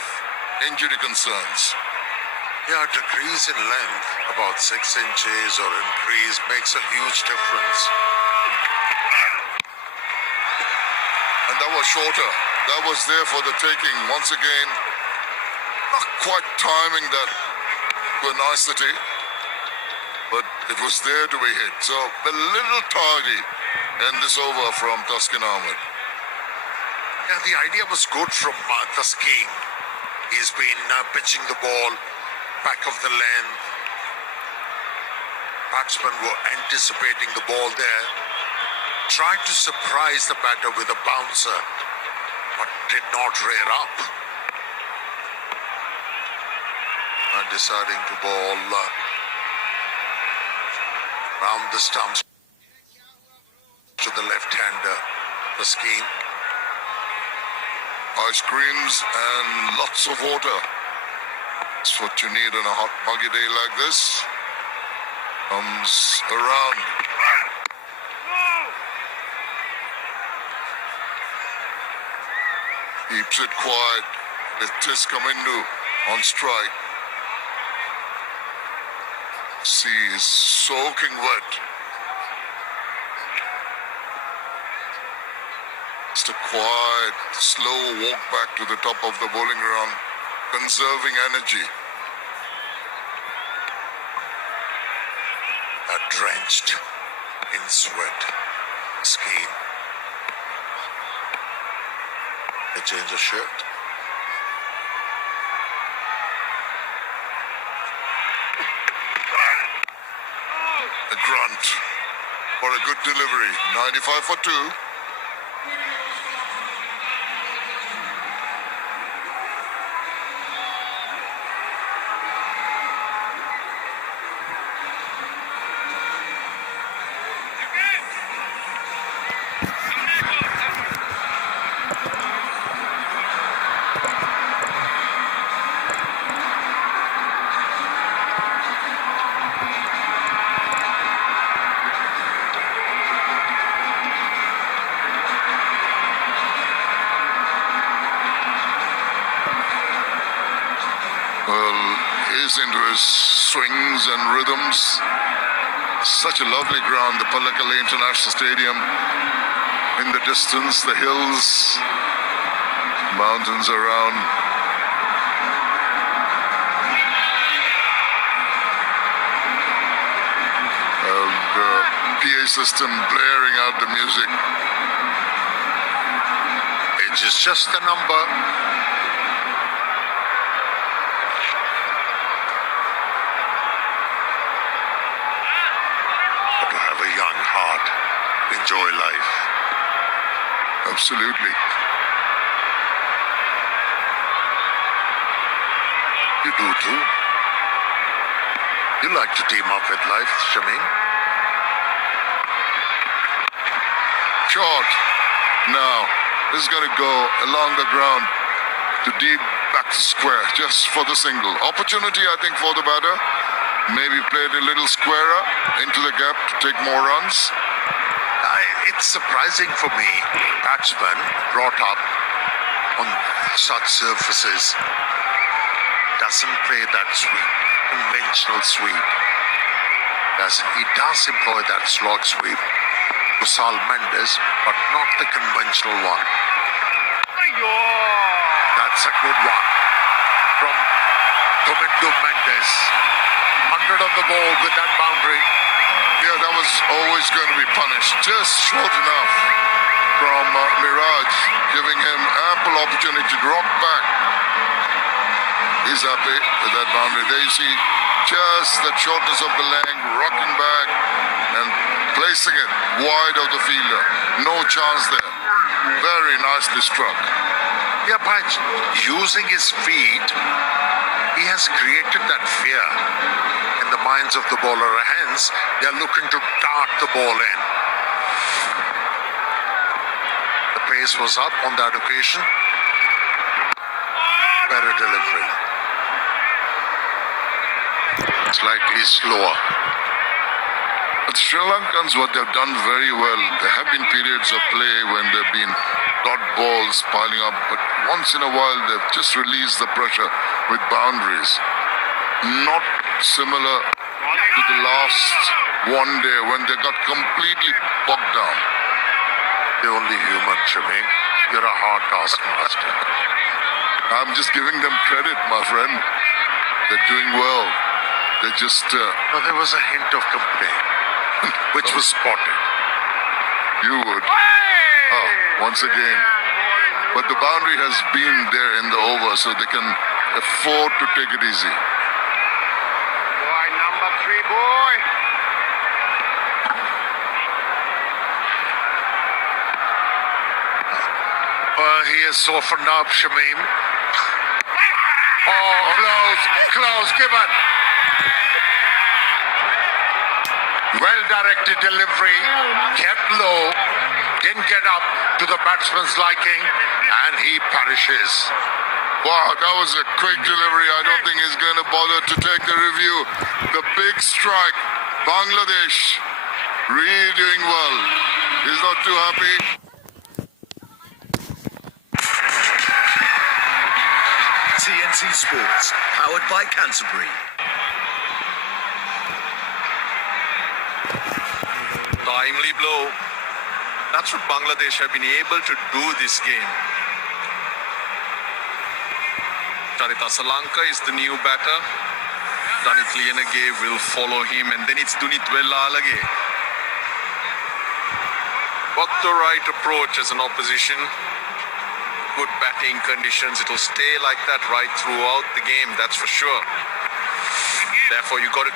injury concerns. Yeah, decrease in length, about 6 inches or increase, makes a huge difference. And that was shorter. That was there for the taking. Once again, not quite timing that to a nicety, but it was there to be hit. So a little tardy in this over from Taskin Ahmed. Yeah, the idea was good from Taskin. He's been pitching the ball back of the length. Batsmen were anticipating the ball there. Tried to surprise the batter with a bouncer, but did not rear up. Deciding to bowl Round the stumps to the left-hander, Skeen. Ice creams and lots of water. That's what you need on a hot, muggy day like this. Comes around. Keeps it quiet with Tiskamindu on strike. Sea is soaking wet. Just a quiet, slow walk back to the top of the bowling ground, conserving energy. Drenched in sweat. Skeen. A change of shirt. A grunt for a good delivery. 95 for 2. Into his swings and rhythms. Such a lovely ground, the Pallekele International Stadium. In the distance, the hills, mountains around. The PA system blaring out the music. Age is just a number. Enjoy life. Absolutely. You do too. You like to team up with life, Shamim? Short. Now, this is going to go along the ground to deep back to square, just for the single. Opportunity, I think, for the batter. Maybe play it a little squarer into the gap to take more runs. It's surprising for me, batsman brought up on such surfaces doesn't play that sweep, conventional sweep. He does employ that slog sweep, Kusal Mendes, but not the conventional one. That's a good one from Kumindu Mendes. 100 on the ball with that boundary. Yeah, that was always going to be punished. Just short enough from Miraj, giving him ample opportunity to rock back. He's happy with that boundary. There you see just the shortness of the leg, rocking back and placing it wide of the fielder. No chance there. Very nicely struck. Yeah, by using his feet, he has created that fear in the minds of the bowler. Hence, they're looking to dart the ball in. The pace was up on that occasion. Better delivery. Slightly slower. But Sri Lankans, what they've done very well, there have been periods of play when there have been dot balls piling up, but once in a while they've just released the pressure with boundaries. Not similar to the last one day when they got completely bogged down. They're only human, Shamim. You're a hard taskmaster. I'm just giving them credit, my friend. They're doing well. They just... No, there was a hint of complaint, which was spotted. You would. Once again. But the boundary has been there in the over, so they can afford to take it easy. Boy, number 3, boy. He has softened up, Shamim. Oh, close, given. Well-directed delivery, kept low, didn't get up to the batsman's liking, and he perishes. Wow, that was a quick delivery. I don't think he's going to bother to take the review. The big strike. Bangladesh really doing well. He's not too happy. TNT Sports, powered by Canterbury. Timely blow. That's what Bangladesh have been able to do this game. Charita Salanka is the new batter. Danit Lienage will follow him, and then it's Dunit Wellalage. Got the right approach as an opposition. Good batting conditions. It'll stay like that right throughout the game, that's for sure. Therefore, you got to